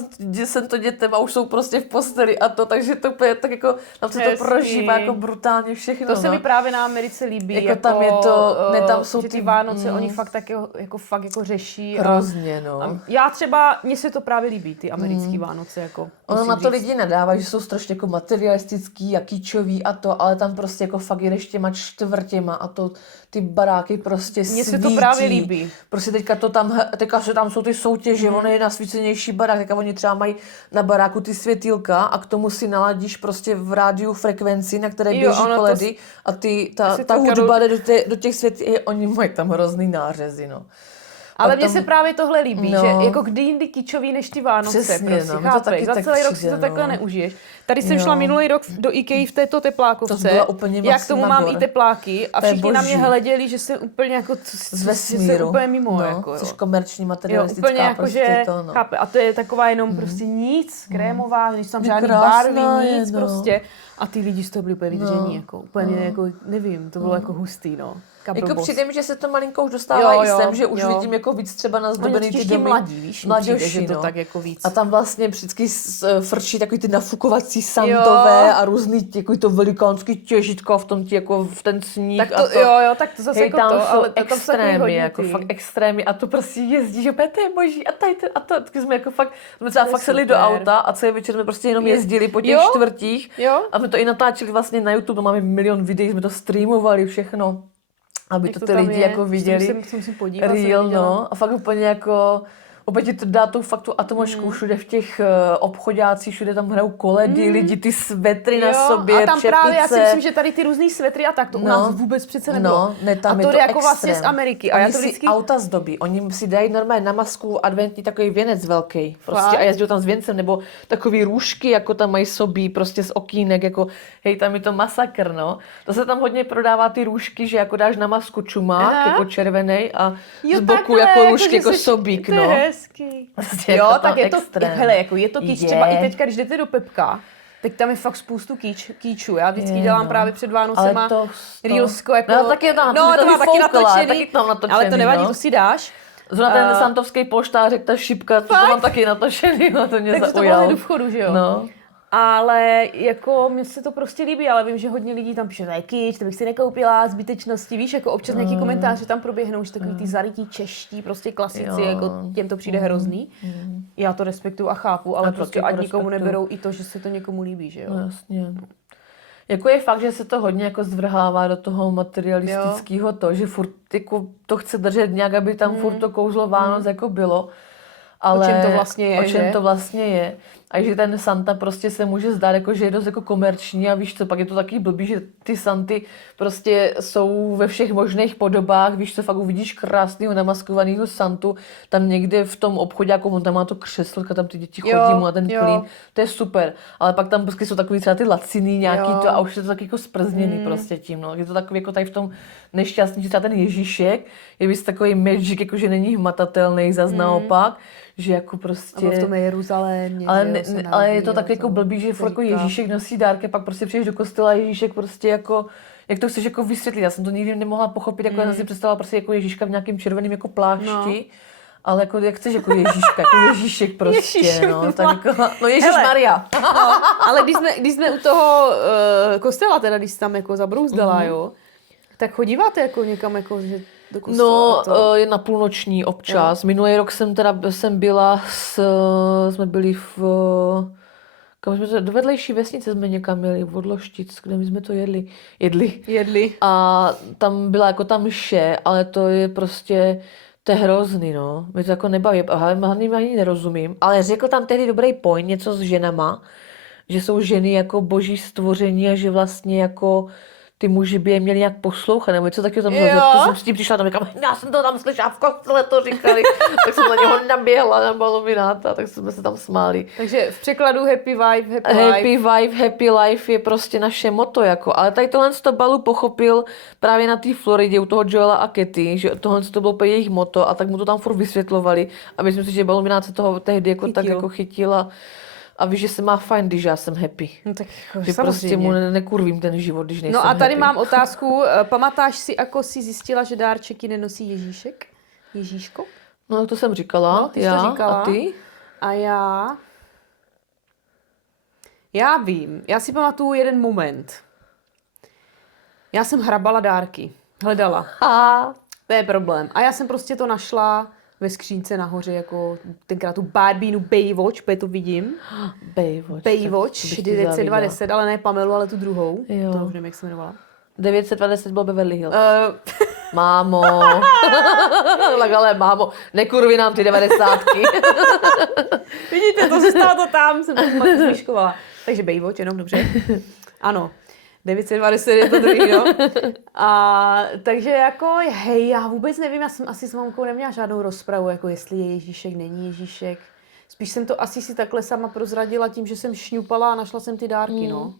jsem to dětem a už jsou prostě v posteli a to, takže to úplně tak jako, tam se to prožívá jako brutálně všechno. To se mi právě na Americe líbí, jako tam je to, ne, tam jsou ty Vánoce, oni fakt tak fakt jako řeší. Hrozně, no. A já třeba, mně se to právě líbí, ty americký Vánoce, jako. Ono na to lidi nadávají, že jsou strašně jako materialistický a kýčový a to, ale tam prostě jako fakt jedeš těma čtvrtěma a to ty baráky prostě svítí. Mně se to právě líbí. Prostě teďka tam jsou ty soutěže, on je nasvícenější barák, teďka oni třeba mají na baráku ty světýlka a k tomu si naladíš prostě v rádiu frekvenci, na které běží koledy a ta hudba jde do těch světýlek, oni mají tam hrozný nářezy, no. Ale mně se právě tohle líbí, že jako kdy jindy kýčový než ty Vánoce, přesně, prostě, no, chápeš, za celý rok si to takhle neužiješ. Tady jsem šla minulý rok do IKEA v této teplákovce, já k tomu mám i tepláky a všichni na mě hleděli, že jsem úplně jako, že jsem úplně mimo, jako což komerční materialistická úplně jako, prostě že, to, no. Chápe, a to je taková jenom prostě nic, krémová, nejsou tam žádný barvy, nic prostě. A ty lidi z toho byli úplně vydření, jako úplně jako, nevím, to bylo jako hustý, no. Jako přijde mi, že se to malinko už dostává i sem, že už vidím jako víc třeba nazdobený ty domy. Mladí, to tak jako víc. A tam vlastně vždycky frčí takový ty nafukovací santové a různý takový to velikánský těžitko v tom jako v ten sníh. Tak to, tak to zase jako to, ale to extrémy, jako fakt extrémy a to prostě jezdí, že to je boží a to jsme jako fakt, jsme třeba fakt sedli do auta a celý večer jsme prostě jenom jezdili po těch čtvrtích a jsme to i natáčeli vlastně na YouTube, máme milion videí, jsme to streamovali všechno. Aby to ty lidi jako viděli real, no. A fakt úplně jako, opět ti to dá fakt tu atmosféru všude v těch obchodácích, všude tam hrajou koledy, lidi ty svetry na sobě, a tam čepice. Právě, já si myslím, že tady ty různý svetry a tak, to u nás vůbec přece nebylo. Ne, tam a to je jako vlastně z Ameriky. A já to vždycky... si auta zdobí, oni si dají normálně na masku adventní takový věnec velký. Prostě a jezdí tam s věncem, nebo takový růžky, jako tam mají sobí, prostě z okýnek, jako hej, tam je to masakr, no. To se tam hodně prodává ty růžky, že jako dáš na masku čumák, jako červenej a z boku jako růžky, jako sobík, no. Prostě jo, tak je to, hele, jako je to kýč, třeba i teďka, když jdete do Pepka, tak tam je fakt spoustu kýčů. Já vždycky dělám právě před Vánocema reelsko, jako... No, tak je tam, to má taky natočený, ale to nevadí, no. to si dáš. Zrovna ten santovský poštářek, ta šipka, to mám taky natočený, no to mě zaujalo. Takže to bylo v chodu, že jo? No. Ale jako mně se to prostě líbí, ale vím, že hodně lidí tam píše, ne kyč, to bych si nekoupila, zbytečnosti, víš, jako občas nějaký komentáře tam proběhnou, že takový ty zarytí čeští, prostě klasici, jako těm to přijde hrozný. Já to respektuju a chápu, ale prostě ať nikomu neberou i to, že se to někomu líbí, že jo. No, jasně. Jako je fakt, že se to hodně jako zvrhává do toho materialistického to, že furt jako to chce držet nějak, aby tam furt to kouzlo Vánoc jako bylo. Ale o čem to vlastně je, to vlastně je. A že ten Santa prostě se může zdát, jako, že je dost jako komerční a víš co, pak je to taky blbý, že ty Santy prostě jsou ve všech možných podobách, víš co, fakt uvidíš krásného namaskovaného Santu, tam někde v tom obchodě, jako on tam má to křeslo, tam ty děti chodí mu a ten klín, to je super, ale pak tam prostě jsou takový třeba ty laciný nějaký to a už je to tak jako sprzněný prostě tím, no. Je to takový jako tady v tom nešťastný, že třeba ten Ježíšek je víc takový magic, jako že není hmatatelný, zas naopak, že jako prostě... A v tom je Jeruzalémě, ale je to tak jako blbý, že jako Ježíšek nosí dárky, pak prostě přijdeš do kostela a Ježíšek prostě jako... Jak to chceš jako vysvětlit? Já jsem to nikdy nemohla pochopit, jako já jsem si představila prostě jako Ježíška v nějakým červeným jako plášti. Ale jako, jak chceš jako Ježíška, jako Ježíšek prostě, no, tak jako, no Ježíš Maria. No, ale když jsme u toho kostela, teda když jsi tam jako zabrouzdala, jo, tak chodíváte jako někam jako, že do kostela? No, je na půlnoční občas. Minulý rok jsem byla jsme byli kam jsme to, do vedlejší vesnice jsme někam jeli, v Odloštic, kde my jsme to jedli. A tam byla jako tam mše, ale to je prostě, to je hrozný, no. Mě to jako nebaví, hlavně ani nerozumím. Ale řekl tam tehdy dobrý point, něco s ženama, že jsou ženy jako boží stvoření a že vlastně jako ty muži by je měli nějak poslouchat, nebo něco taky tam to jsem s tím přišla, tam říkám, já jsem to tam slyšela, v kostele to říkali, tak jsem na něho naběhla na Balumináta, tak jsme se tam smáli. Takže v překladu happy vibe, happy life je prostě naše motto, jako, ale tady tohle z toho Balu pochopil právě na té Floridě u toho Joela a Katy, že tohle to bylo jejich motto a tak mu to tam furt vysvětlovali a myslím si, že Baluminát se toho tehdy jako tak jako chytila. A víš, že se má fajn, když já jsem happy. No tak jako, že prostě mu nekurvím ten život, když nejsem happy. No a tady happy. mám otázku. Pamatáš si, jako jsi zjistila, že dárčeky nenosí Ježíšek? Ježíško? No to jsem říkala. No, ty jsi to říkala. A ty? A já vím. Já si pamatuju jeden moment. Já jsem hrabala dárky. Hledala. To je problém. A já jsem prostě to našla ve skřínce nahoře, jako tenkrát tu Barbienu Baywatch, protože to vidím. Baywatch 920, ale ne Pamelu, ale tu druhou. Jo. To už nevím, jak se jmenovala. 920 byl Beverly Hills. Mámo. Tak ale mámo, nekurvi nám ty 90. Vidíte, to se stalo to tam, jsem to zmíškovala. Takže Baywatch, jenom dobře. Ano. 920 je to druhý, no. A takže jako, hej, já vůbec nevím, já jsem asi s mamkou neměla žádnou rozpravu, jako jestli je Ježíšek, není Ježíšek. Spíš jsem to asi si takhle sama prozradila tím, že jsem šňupala a našla jsem ty dárky, no.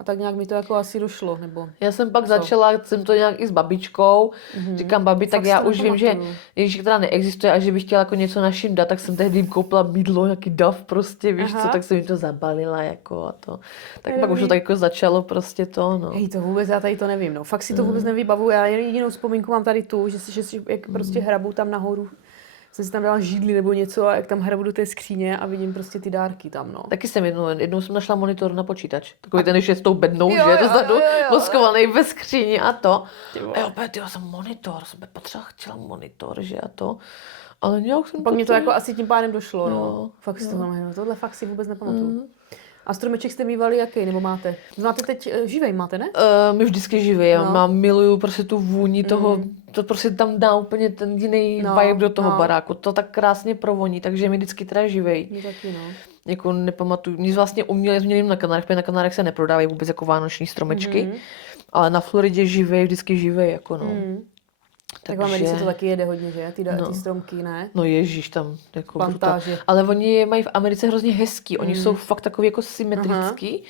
A tak nějak mi to jako asi došlo, nebo... Já jsem pak začala, jsem to nějak i s babičkou, říkám babi, tak já už vím, že Ježíšek teda neexistuje a že bych chtěla jako něco našim dát, tak jsem tehdy jim koupila mydlo, nějaký dav prostě, víš co, tak jsem jim to zabalila jako a to. Tak pak už to tak jako začalo prostě to, no. Hej, to vůbec, já tady to nevím, no. Fakt si to vůbec nevybavuju, já jedinou vzpomínku mám tady tu, že si jak prostě hrabu tam nahoru. Jsem si tam dala židli nebo něco a jak tam hrabu do té skříně a vidím prostě ty dárky tam, no. Taky jsem jednou jsem našla monitor na počítač. Takový ten, ještě s tou bednou, že? Dozadu moskovaný ve skříni a to. A jo, já jsem monitor, jsem chtěla monitor, že a to. Ale nějak jsem pak mě to jako asi tím pádem došlo, no. Fakt z toho, tohle fakt si vůbec nepamatuju. A stromeček jste mývali jaký, nebo máte? Máte teď živej, máte, ne? My vždycky živej, já miluju prostě tu vůni toho, to prostě tam dá úplně ten jiný vibe do toho baráku, to tak krásně provoní, takže mi vždycky teda živej. My taky, no. Jako nepamatuju, nic vlastně uměli jsme měli na Kanárech, protože na Kanárech se neprodávají vůbec jako vánoční stromečky, ale na Floridě živej, vždycky živej, jako no. Tak v Americe to taky jede hodně, že? Ty stromky, ne? No ježíš, tam jako plantáže. Ale oni je mají v Americe hrozně hezký, oni jsou fakt takový jako symetrický.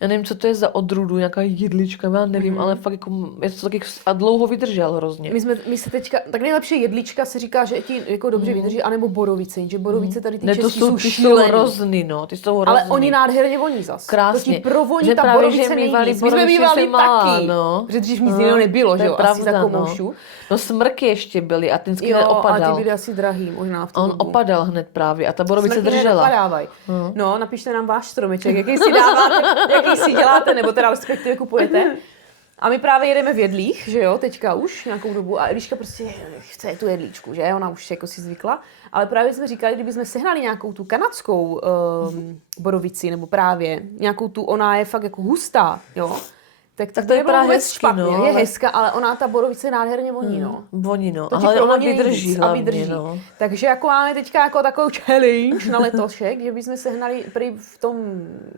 Já nevím, co to je za odrůdu, nějaká jedlička, já nevím, ale fakt jako, je to taky a dlouho vydržel hrozně. My se teďka, tak nejlepší jedlička se říká, že ti jako dobře vydrží, anebo borovice, že borovice tady ty český jsou šílený. Ty jsou hrozný, no, ty jsou hrozný. Ale oni nádherně voní zas. Krásně. To ti provoní ta borovice nejvíc. My jsme mývali taky, protože dřív nic jiného nebylo, že jo, asi za komoušu. No smrky ještě byly a ten skin opadal. A ty byly asi drahý, možná v tom. A on opadal hned právě a ta borovice držela. No, napište nám váš stromeček, jaký si dáváte, jaký si děláte, nebo teda respektive kupujete. A my právě jedeme v jedlích, že jo, teďka už nějakou dobu a Eliška prostě chce tu jedličku, že ona už jako si zvykla. Ale právě jsme říkali, kdybychom sehnali nějakou tu kanadskou borovici, nebo právě nějakou tu, ona je fakt jako hustá, jo. Tak to je nebylo právě vůbec hezky, špatně, no, je ale- hezká, ale ona ta borovice nádherně voní, no. Voní, no. To ti Ale ona provoní vydrží nejvíc hlavně, a vydrží. no. Takže jako máme teďka jako takovou challenge na letošek, že bychom sehnali prý v tom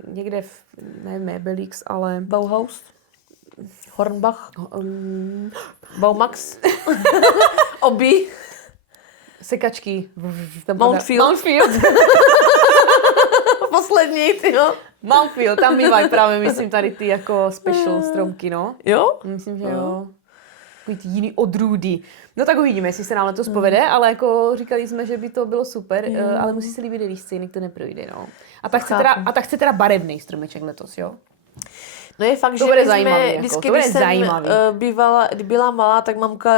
někde v, ne Mebelix, ale Bauhaus? Hornbach? Baumax? Obi? sekačky. Mountfield. Mountfield. Poslední, ty jo. Mountfield, tam bývají právě, myslím, tady ty jako special stromky, no. Jo? Myslím, že jo. Takový ty jiný odrůdy. No tak uvidíme, jestli se nám letos povede, ale jako říkali jsme, že by to bylo super, ale musí se líbit i lístci, jinak to neprojde, no. A tak chce teda barevný stromeček letos, jo? No je fakt, To že bude my zajímavý, jsme, jako, vždycky, to bude když jsem zajímavý. byla malá, tak mamka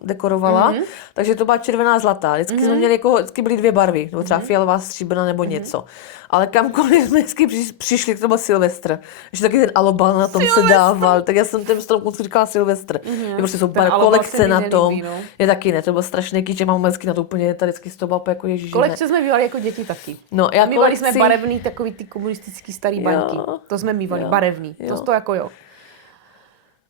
dekorovala, takže to byla červená zlatá. Vždycky jsme měli jako, vždycky byly dvě barvy, nebo třeba fialová, stříbrná nebo něco. Ale kamkoliv jsme vždycky přišli, to byl Silvestr. Že taky ten alobal na tom se dával, tak já jsem ten stromku říkala Silvestr. Je prostě jsou pár alobal kolekce se mi na nelíbí, tom. no. Je taky ne, to byl strašný kýč, mám vždycky na to úplně tady vždycky z toho byla jako ježiši. Kolekce jsme mývali jako děti taky. No, já Mývali jsme kolekci- barevný, takový ty komunistický starý baňky. To jsme mývali, barevný. To jako jo.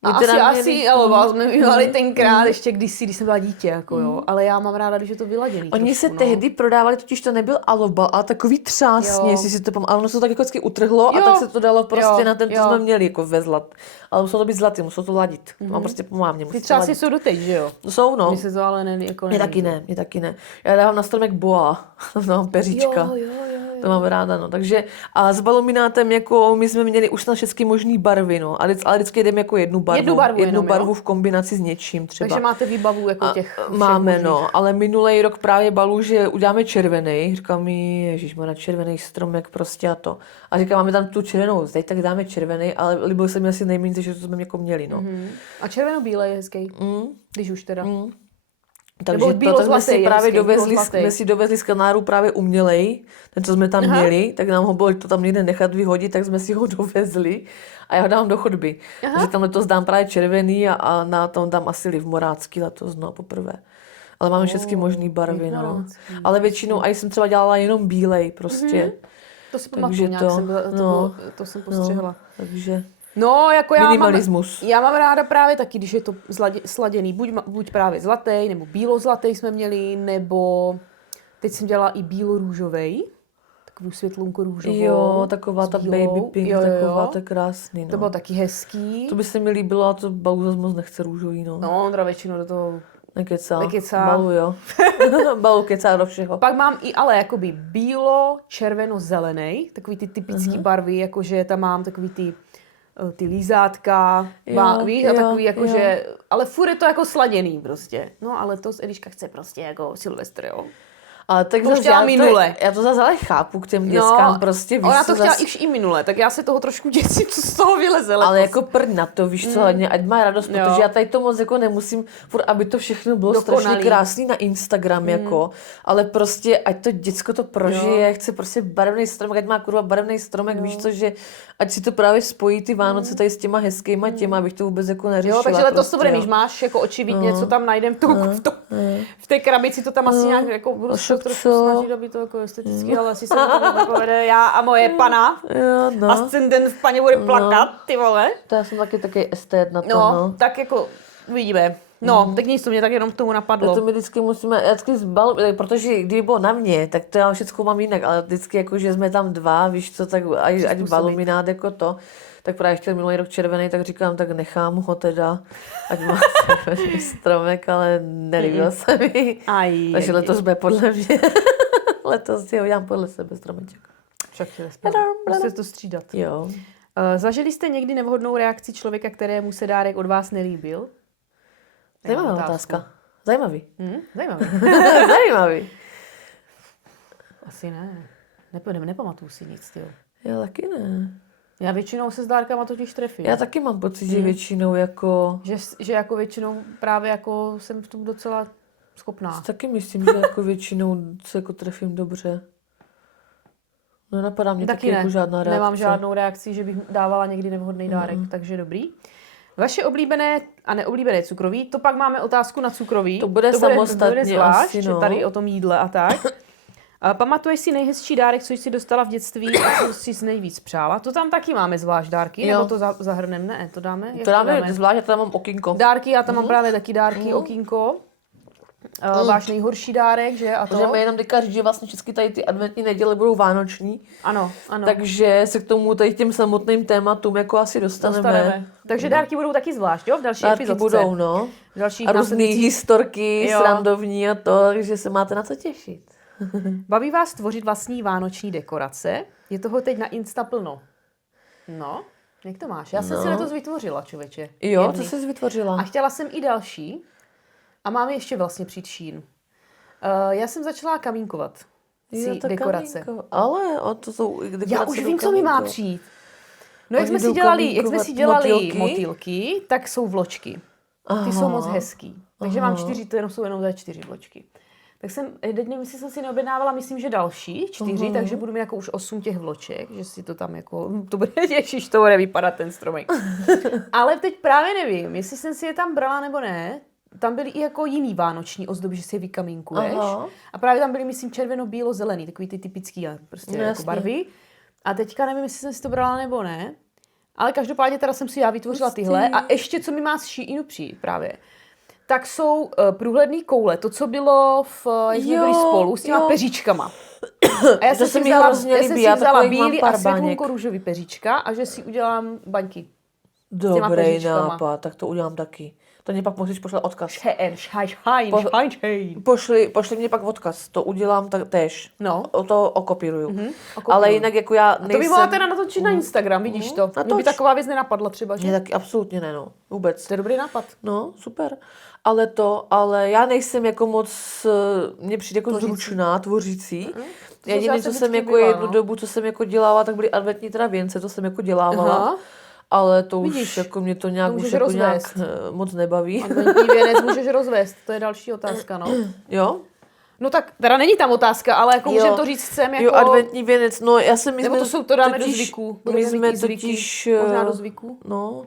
A My teda asi alobal jsme mývali tenkrát, ještě když jsem byla dítě, jako jo. Ale já mám ráda, když je to vyladěný Oni se trošku, tehdy prodávali, totiž to nebyl alobal, ale takový třásně, Jo. jestli si to ale ono se to tak jako vždycky utrhlo a Jo. tak se to dalo prostě Jo. na ten, co Jo. jsme měli jako ve zlat. Ale muselo to být zlatý, muselo to ladit. Mám prostě pomámě, Ty musí to třásy ladit. jsou doteď, že jo? Jsou, no. Mně se to ale jako Mě taky ne, mě taky ne. Já dávám na stromek boa, tam mám peříčka. Jo. To mám ráda, no. Takže a s baluminátem jako my jsme měli už na všechny možný barvy, no. Ale vždycky jdeme jako jednu barvu. Jednu barvu jenom, barvu jo? v kombinaci s něčím třeba. Takže máte výbavu jako těch všech Máme, možných. no, ale minulý rok právě balu, že uděláme červený. Říkal mi, ježišmarja, červený stromek prostě a to. A říkal, máme tam tu červenou zeď, tak dáme červený, ale líbil se mi asi nejméně, že to jsme jako měli, no. A červeno-bílé je hezký, když už teda. Takže Nebo to, bílo tak jsme zlatý si je právě hezký, dovezli, bílo zlatý. jsme si dovezli z Kanáru právě umělej, ten, co jsme tam měli, tak nám ho bylo to tam někde nechat vyhodit, tak jsme si ho dovezli a já ho dám do chodby. Takže tam letos dám právě červený a na tom dám asi livmorácký letos, no, poprvé. Ale máme všechny možný barvy, no. livmorácký, Ale většinou, a jsem třeba dělala jenom bílej prostě. To si Takže pamatuju, nějak jsem byla, to jsem postřehla. Takže No, jako minimalismus. Já mám ráda právě taky, když je to sladěný, buď právě zlatý, nebo bílo-zlatý jsme měli, nebo teď jsem dělala i bílo-růžovej, takovou světlunko růžovou. jo, taková ta baby pink, jo. taková, to je krásný, no. To bylo taky hezký. To by se mi líbilo, a to balu zase moc nechce růžový, no. No, Ondra většinou do toho. Nekecá. Nekecá. Balu, jo. Balu kecá do všeho. Pak mám i ale jakoby bílo, červeno, zelený, takový ty typický barvy, jakože tam mám takový ty lízátka, víš, a takový jakože, ale furt je to jako sladěný prostě. No ale to Eliška chce prostě jako Silvestr, jo. Ale tak To už zase chtěla minule. já to zase ale chápu k těm dětskám, prostě víš, ona co to chtěla zas- už i minule, tak já se toho trošku děsím, co z toho vyleze ale letos. jako prd na to, víš co, hlavně, ať má radost, Jo. protože já tady to moc jako nemusím, furt, aby to všechno bylo Dokonalý. strašně krásný na Instagram, jako, ale prostě, ať to děcko to prožije, chce prostě barevný stromek, ať má kurva barevný stromek, víš co, že ať si to právě spojí ty Vánoce tady s těma hezkýma těma, abych to vůbec jako neřešila. Jo, takže letos prostě, to bude, jo. když máš jako očividně, co tam najdem v té krabici, to tam asi nějak jako budu se však trošku co? snažit, aby to jako esteticky, ale asi se to tam nepovede. Já a moje pana, Jo, no. ascendent v paně bude plakat, ty vole. To já jsem taky estét na to, No, tak jako uvidíme. No, tak nic, to mě tak jenom k tomu napadlo. To my vždycky musíme, já vždycky protože kdyby bylo na mě, tak to já všechno mám jinak, ale vždycky jako, že jsme tam dva, víš co, tak ať baluminát jako to, tak právě chtěl minulý rok červený, tak říkám, tak nechám ho teda, ať má červený stromek, ale nelíbil se mi. Takže letos bude podle mě, letos si ho udělám podle sebe stromeček. Však musíte to střídat. Jo. Zažili jste někdy nevhodnou reakci člověka, kterému se dárek od vás nelíbil? Zajímavá otázka. Zajímavý. Zajímavé. Zajímavý. Asi ne. Nepamatuju si nic, tyjo. Já taky ne. Já většinou se s dárkama totiž trefím. Já taky mám pocit, že většinou jako... Že jako většinou právě jako jsem v tom docela schopná. Taky myslím, že jako většinou se jako trefím dobře. No napadá mě taky jako žádná reakce. Nemám žádnou reakci, že bych dávala někdy nevhodný dárek, takže dobrý. Vaše oblíbené a neoblíbené cukroví, to pak máme otázku na cukroví. To bude samostatně zvlášť, asi, no. tady o tom jídle a tak. A pamatuješ si nejhezčí dárek, co jsi dostala v dětství a co jsi nejvíc přála? To tam taky máme zvlášť dárky, Jo. nebo to zahrneme? Ne, to dáme? Jak To dáme zvlášť, já tam mám okýnko. Dárky, já tam mám právě taky dárky, okýnko. Váš nejhorší dárek, že? A to? Můžeme jenom teďka říct, že vlastně všechny tady ty adventní neděle budou vánoční. Ano, ano. Takže se k tomu tady těm samotným tématům jako asi dostaneme. Takže dárky budou taky zvlášť, jo? V další Dárky epizodce. budou, no. V dalších A různý následujících- historky, Jo. srandovní a to, takže se máte na co těšit. Baví vás tvořit vlastní vánoční dekorace? Je toho teď na Insta plno. No, jak to máš? Já jsem si letos vytvořila, člověče. Jo, Jedny. co jsi vytvořila? A chtěla jsem i další. A mám ještě vlastně přijít Shein. Já jsem začala kamínkovat. Jo, to Dekorace. kamínko. Ale to jsou dekorace. Já už do vím, co mi má kamínko. přijít. No, jak Oni jsme jdou si dělali motýlky? motýlky, tak jsou vločky. Ty jsou moc hezký. Takže mám 4, to jsou jenom za 4 vločky. Tak jsem, teď nevím, jestli jsem si neobjednávala, myslím, že další 4, takže budu mít jako už 8 těch vloček, že si to tam jako, to bude, ježiš, to bude vypadat ten stromek. Ale teď právě nevím, jestli jsem si je tam brala nebo ne. Tam byly i jako jiný vánoční ozdoby, že si je vykamínkuješ. Aha. A právě tam byly, myslím, červeno-bílo-zelený, takový ty typický prostě No, jako jasně. barvy. A teďka nevím, jestli jsem si to brala nebo ne. Ale každopádně teda jsem si já vytvořila tyhle. A ještě, co mi má z Sheinu přijít právě, tak jsou průhledný koule. To, co bylo jak jsme byli spolu, s těma peříčkama. A já To jsem se si mi vzala, hrozně já jsem líbí, si já vzala takových mám bílý pár a baněk. světlunko-růžový peříčka a že si udělám baňky. těma Dobrý peříčkama. nápad, tak to udělám taky. To mě pak musíš pošlat odkaz. Schein. Pošli mě pak odkaz, to udělám též. No. O to okopíruju. okopíruju. Ale jinak jako já To by mohla teda natočit na Instagram, vidíš to. Mě by Natoč. taková věc nenapadla třeba, že? Mě taky absolutně ne, no. Vůbec. To je dobrý nápad. No, super. Ale já nejsem jako moc, mně přijde jako zručná, tvořící. Jediný, já co jsem jsem vždycky jako byla, jednu no. dobu, co jsem jako dělala, tak byly adventní teda věnce, to jsem jako dělávala. Aha. Ale to Vidíš, už jako mě to nějak, to už můžeš jako rozvést. nějak moc nebaví. Adventní věnec můžeš rozvést, to je další otázka, no. Jo? No tak, teda není tam otázka, ale jako můžeme to říct sem jako... Jo, adventní věnec, no já jsem... Nebo to dáme do zvyků. My Budeme jsme mít i zvyky. totiž... Možná do zvyků. No,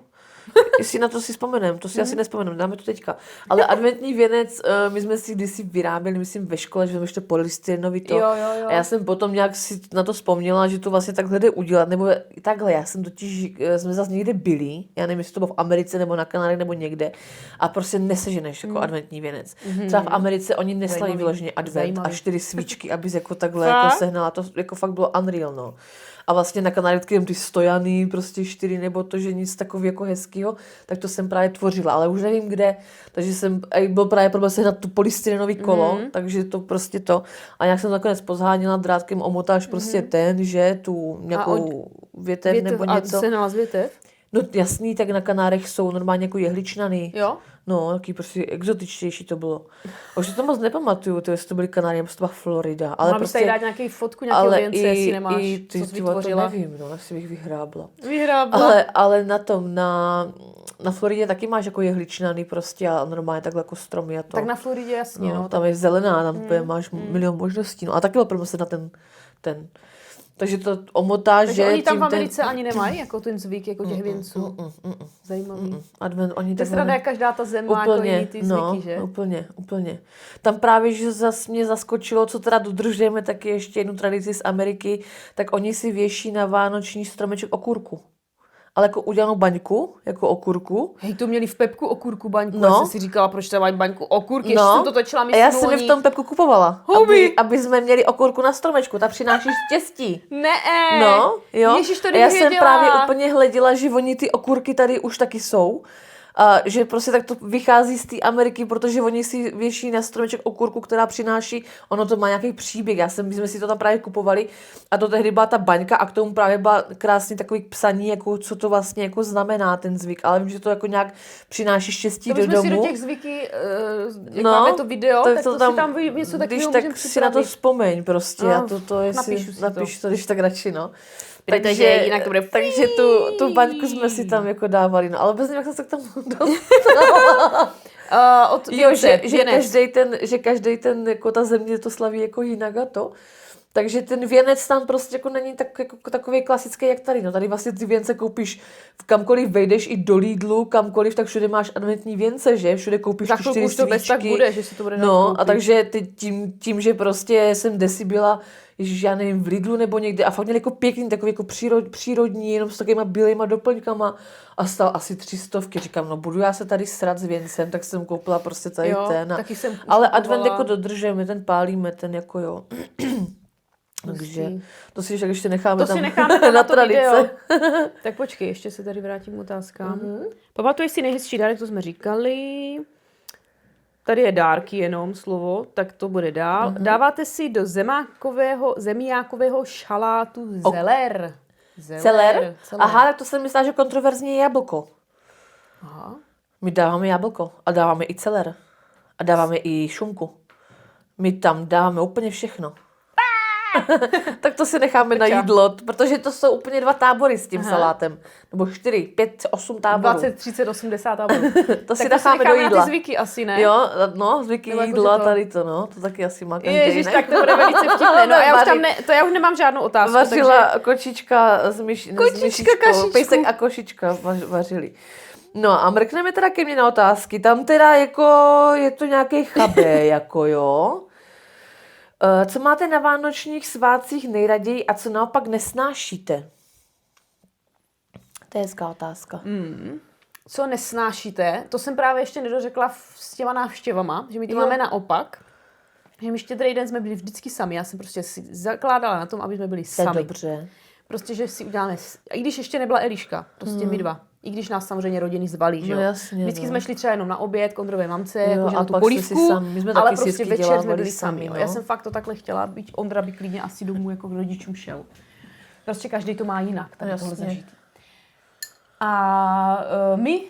jestli na to si vzpomenem, to si asi nespomenem, dáme to teďka. Ale adventní věnec, my jsme si kdysi vyráběli, myslím ve škole, že jsme ještě polystyrenovi to. Jo. A já jsem potom nějak si na to vzpomněla, že to vlastně takhle jde udělat, nebo takhle, já jsem totiž, jsme zase někde byli, já nevím, jestli to bylo v Americe, nebo na Kanárech, nebo někde, a prostě neseženeš jako adventní věnec. Třeba v Americe oni neslaví Zajímavý. vyloženě advent Zajímavý. a 4 svíčky, abys jako takhle jako sehnala, to jako fakt bylo unreal, no. A vlastně na Kanárech ty stojany, prostě 4 nebo to, že nic takového jako hezkého, tak to jsem právě tvořila, ale už nevím kde, takže jsem, byl právě problém sehnat tu polystyrenový kolo, takže to prostě to. A nějak jsem nakonec pozháněla drátkem, omotáš prostě ten, že tu nějakou větev nebo něco. A se nalaz větev? No jasný, tak na Kanárech jsou normálně jako jehličnany. Jo. No, taky prostě exotičtější to bylo. A už si to moc nepamatuju, to jestli to byly Kanárie, nebo to byla Florida. Ale Mohla bys prostě, tady dát nějaký fotku, nějakého věnce, jestli nemáš, ty, co jsi to vytvořila. nevím, no, asi bych vyhrábla. Vyhrábla. Ale na Floridě taky máš jako jehličnany prostě a normálně takhle jako stromy a to. Tak na Floridě jasně, no. Tam je zelená, tam máš milion možností. No a taky byl problém se na ten. Takže to omotáš, Takže že oni tam v tím Americe ani nemají jako ten zvyk jako těch věnců. Zajímavý. Advent, oni To je sranda, jak každá ta zem má jako jiný ty zvyky, že? Úplně. Tam právě, že mě zaskočilo, co teda dodržujeme, taky ještě jednu tradici z Ameriky, tak oni si věší na vánoční stromeček okurku. Ale jako udělanou baňku, jako okurku. Hej, to měli v Pepku okurku baňku, No. já jsem si říkala, proč tam mají baňku okurky, ještě jsem to točila, a myslím, já jsem je v tom Pepku kupovala, aby jsme měli okurku na stromečku, ta přináší štěstí. Ne, No, jo. Ježiš, to a já jsem nevěděla. právě úplně hleděla, že oni ty okurky tady už taky jsou. A že prostě tak to vychází z té Ameriky, protože oni si věší na stromeček okurku, která přináší, ono to má nějaký příběh. My jsme si to tam právě kupovali a to tehdy byla ta baňka a k tomu právě byla krásný takový psaní, jako co to vlastně jako znamená ten zvyk. Ale vím, že to jako nějak přináší štěstí To do bychom si do domu. těch zvyky, jak máme to video, tak to si tam něco takového když můžeme tak si na to připravit. vzpomeň prostě. A to je napíšu si to. napiš to, když tak radši, no. Protože jinak to bude takže tu baňku jsme si tam jako dávali, no, ale bez něj, jak jsem se k tomu dostala. Od Jo, věnce, že každý ten, jako ta země to slaví jako jinak a to. Takže ten věnec tam prostě jako není tak, jako takový klasický, jak tady. No tady vlastně ty věnce koupíš kamkoliv vejdeš i do Lidlu, kamkoliv, tak všude máš adventní věnce, že? Všude koupíš Za ty chvilku 4 už to bez tak svíčky. bude, že si to bude dát No koupit. a takže ty tím, že prostě jsem desi byla, ježiš, já nevím, v Lidlu nebo někde a fakt měli jako pěkný, takový jako přírodní, jenom s takovýma bílejma doplňkama a stál asi 300. Říkám, no budu já se tady srat s věncem, tak jsem koupila prostě tady Jo, ten. taky jsem Ale kupovala. advent jako dodržujeme, ten pálíme, ten jako jo. Takže to si však ještě necháme To tam si necháme tam na to tradice. video. Tak počkej, ještě se tady vrátím k otázkám. Pamatuješ si nejhezčí dárek, to jsme říkali. Tady je dárky jenom slovo, tak to bude dál. Dáváte si do zemiákového šalátu zeler. Celer? Aha, tak to jsem myslela, že kontroverzní je jablko. Aha. My dáváme jablko a dáváme i celer. A dáváme i šunku. My tam dáváme úplně všechno. Tak to si necháme na jídlo, protože to jsou úplně 2 tábory s tím salátem. Nebo 4, 5, 8 táborů. 20, 30, 80 táborů. To si Tak necháme do na jídla. ty zvyky asi, ne? Jo, no, zvyky Nebo jako, jídlo a že to- tady to, no. To taky asi má každý. Ježiš, ne? tak to bude velice vtipné. No a já už tam já už nemám žádnou otázku. Vařila kočička s myšičkou. kašičku. Pejsek a košička vařili. No a mrkneme teda ke mně na otázky. Tam teda jako je to nějaký chabé, jako jo. Co máte na vánočních svátcích nejraději a co naopak nesnášíte? To je hezká otázka. Co nesnášíte, to jsem právě ještě nedořekla s těma návštěvama, že my to máme naopak. Že my štědrý den jsme byli vždycky sami. Já jsem prostě si zakládala na tom, aby jsme byli To je sami. dobře. Prostě, že si uděláme, i když ještě nebyla Eliška, prostě my dva. I když nás samozřejmě rodiny zvalí, že jo. No jasně, Vždycky no. jsme šli třeba jenom na oběd k Ondrově mamce, Jo, jakože a na tu pak jste si polívku, sami. My jsme ale taky si prostě vždycky večer jsme dělávali byli sami, sami. no. Já jsem fakt to takhle chtěla, byť Ondra by klidně asi domů jako k rodičům šel. Prostě každý to má jinak, tak tohle Jasně. zažít. A my,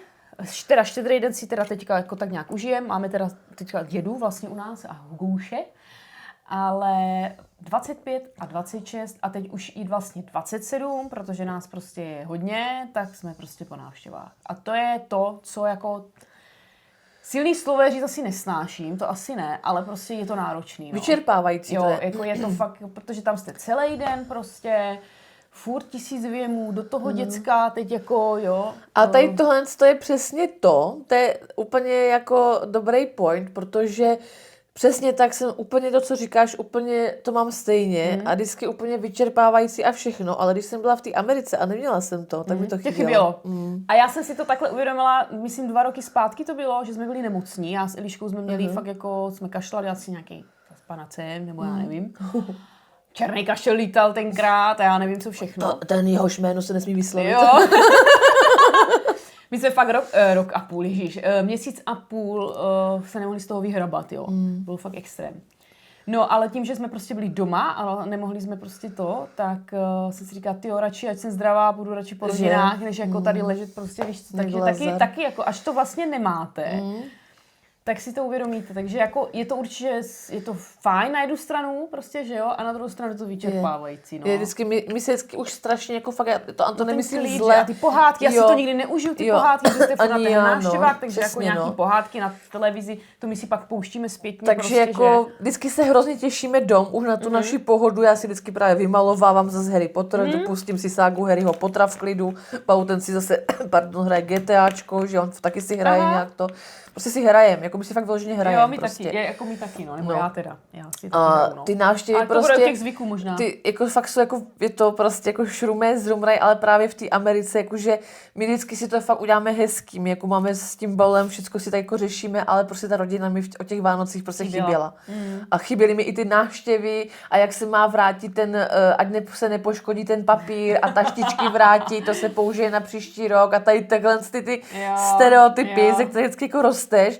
teda štědrý den si teda teďka jako tak nějak užijeme, máme teda teďka dědu vlastně u nás a Hugouše, ale 25 a 26 a teď už i vlastně 27, protože nás prostě je hodně, tak jsme prostě po návštěvách. A to je to, co jako silný slovo říct asi nesnáším, to asi ne, ale prostě je to náročný. No. Vyčerpávající to Jo, je. jako je to fakt, protože tam jste celý den prostě, furt 1000 věmů, do toho děcka, teď jako jo. A tady tohle to je přesně to je úplně jako dobrý point, protože přesně tak jsem úplně to, co říkáš, úplně to mám stejně a vždycky úplně vyčerpávající a všechno, ale když jsem byla v té Americe a neměla jsem to, tak mi to Tě chybělo. chybělo. A já jsem si to takhle uvědomila, myslím 2 roky zpátky to bylo, že jsme byli nemocní. Já s Eliškou jsme měli fakt jako, jsme kašlali asi nějaký panacem, nebo já nevím. Černý kašel lítal tenkrát a já nevím, co všechno. Ten jehož jméno se nesmí vyslovit. Jo. My jsme fakt rok a půl, ježíš, měsíc a půl se nemohli z toho vyhrabat, jo. Byl fakt extrém. No, ale tím, že jsme prostě byli doma a nemohli jsme prostě to, tak jsem si říkala, tyjo, radši, ať jsem zdravá, budu radši po rodinách, než jako tady ležet prostě, víš co, takže taky jako, až to vlastně nemáte, tak si to uvědomíte. Takže jako je to určitě, je to fajn na jednu stranu, prostě, že jo, a na druhou stranu je to vyčerpávající, no. Je vždycky, my se vždycky už strašně jako fakt, to ten nemyslím klid, zle. A ty pohádky, já si to nikdy neužiju, ty pohádky, že jste furt na Ani těch já, návštěvách, takže přesně, jako nějaký pohádky na televizi, to my si pak pouštíme zpětně. Takže prostě, jako vždycky se hrozně těšíme dom, už na tu naši pohodu, já si vždycky právě vymalovávám zase Harry Potter, pustím si ságu Harryho Pottera v klidu, Pauten si zase, hraje GTAčko, že on taky si hraje nějak to. Prostě si hrajem, jako my si fakt vyloženě hrajeme. Jo, my prostě. taky, jako my taky, no, nebo No. já teda. Já si taky A hraju, no. ty návštěvy Ale to prostě, bude od těch zvyků možná. ty jako fakt jsou jako, je to prostě jako šrumé, zrumraj, ale právě v té Americe, jakože my vždycky si to fakt uděláme hezký, my jako máme s tím balem, všechno si tak jako řešíme, ale prostě ta rodina mi o těch Vánocích prostě chyběla. A chyběly mi i ty návštěvy a jak se má vrátit ten, ať se nepoškodí ten papír a taštičky vrátí, to se použije na příští rok a tady takhle ty stereotypy, ze kterých vždycky jako rosteš,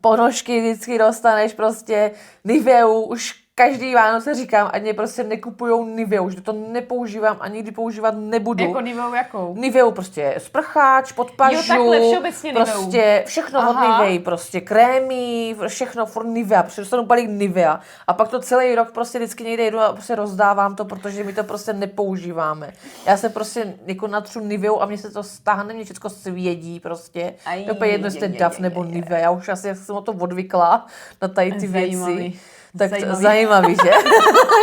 ponožky vždycky dostaneš prostě, Niveu, už každý Vánoce říkám, ať mě prostě nekupujou Niveu, že to nepoužívám a nikdy používat nebudu. Jako Niveu jakou? Niveu prostě sprcháč, pod pažu, Jo, takhle, všeobecně Niveu. prostě všechno od Nivei, prostě krémy, všechno furt Nivea, prostě dostanu balík Nivea a pak to celý rok prostě vždycky někde jdu a prostě rozdávám to, protože my to prostě nepoužíváme. Já se prostě jako natřu Niveu a mě se to stáhne, mě všechno svědí prostě. To je jedno, jestli Dove nebo Nivea, já už asi jsem o to odvykla na tady ty věci. Tak zajímavý, že?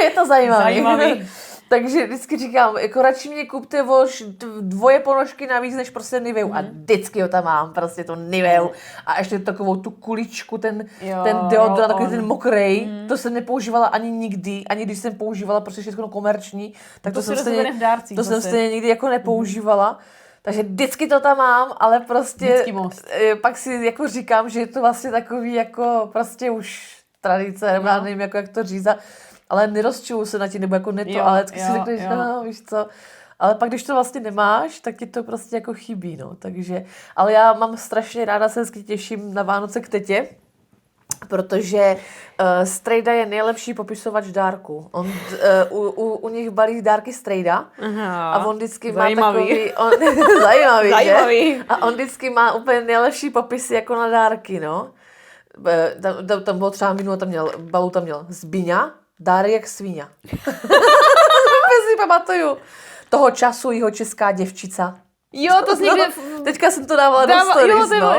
Je to zajímavý. Takže vždycky říkám, jako radši mě kupte o 2 ponožky navíc, než prostě Niveu. A vždycky ho tam mám, prostě to Niveu. A ještě takovou tu kuličku, ten deodorant, takový ten mokrej. To jsem nepoužívala ani nikdy, ani když jsem používala prostě všechno komerční. Tak to jsem stejně nikdy jako nepoužívala. Takže vždycky to tam mám, ale prostě pak si jako říkám, že je to vlastně takový jako prostě už tradice, nebo já nevím, jako jak to říct. Ale nerozčiluju se na ti, nebo jako ale vždycky si řekneš, víš co. Ale pak, když to vlastně nemáš, tak ti to prostě jako chybí, no. Takže, ale já mám strašně ráda, se vždycky těším na Vánoce k tetě, protože strejda je nejlepší popisovač dárku. On, u nich balí dárky strejda a on vždycky má takový... zajímavý, a on vždycky má úplně nejlepší popisy jako na dárky, no. Tam bylo třeba minule, balu tam měl Zbyňa, dárek jak svíňa. si pamatuju. Toho času jeho česká děvčica. Jo, to někde... Teďka jsem to dávala do stories, jo.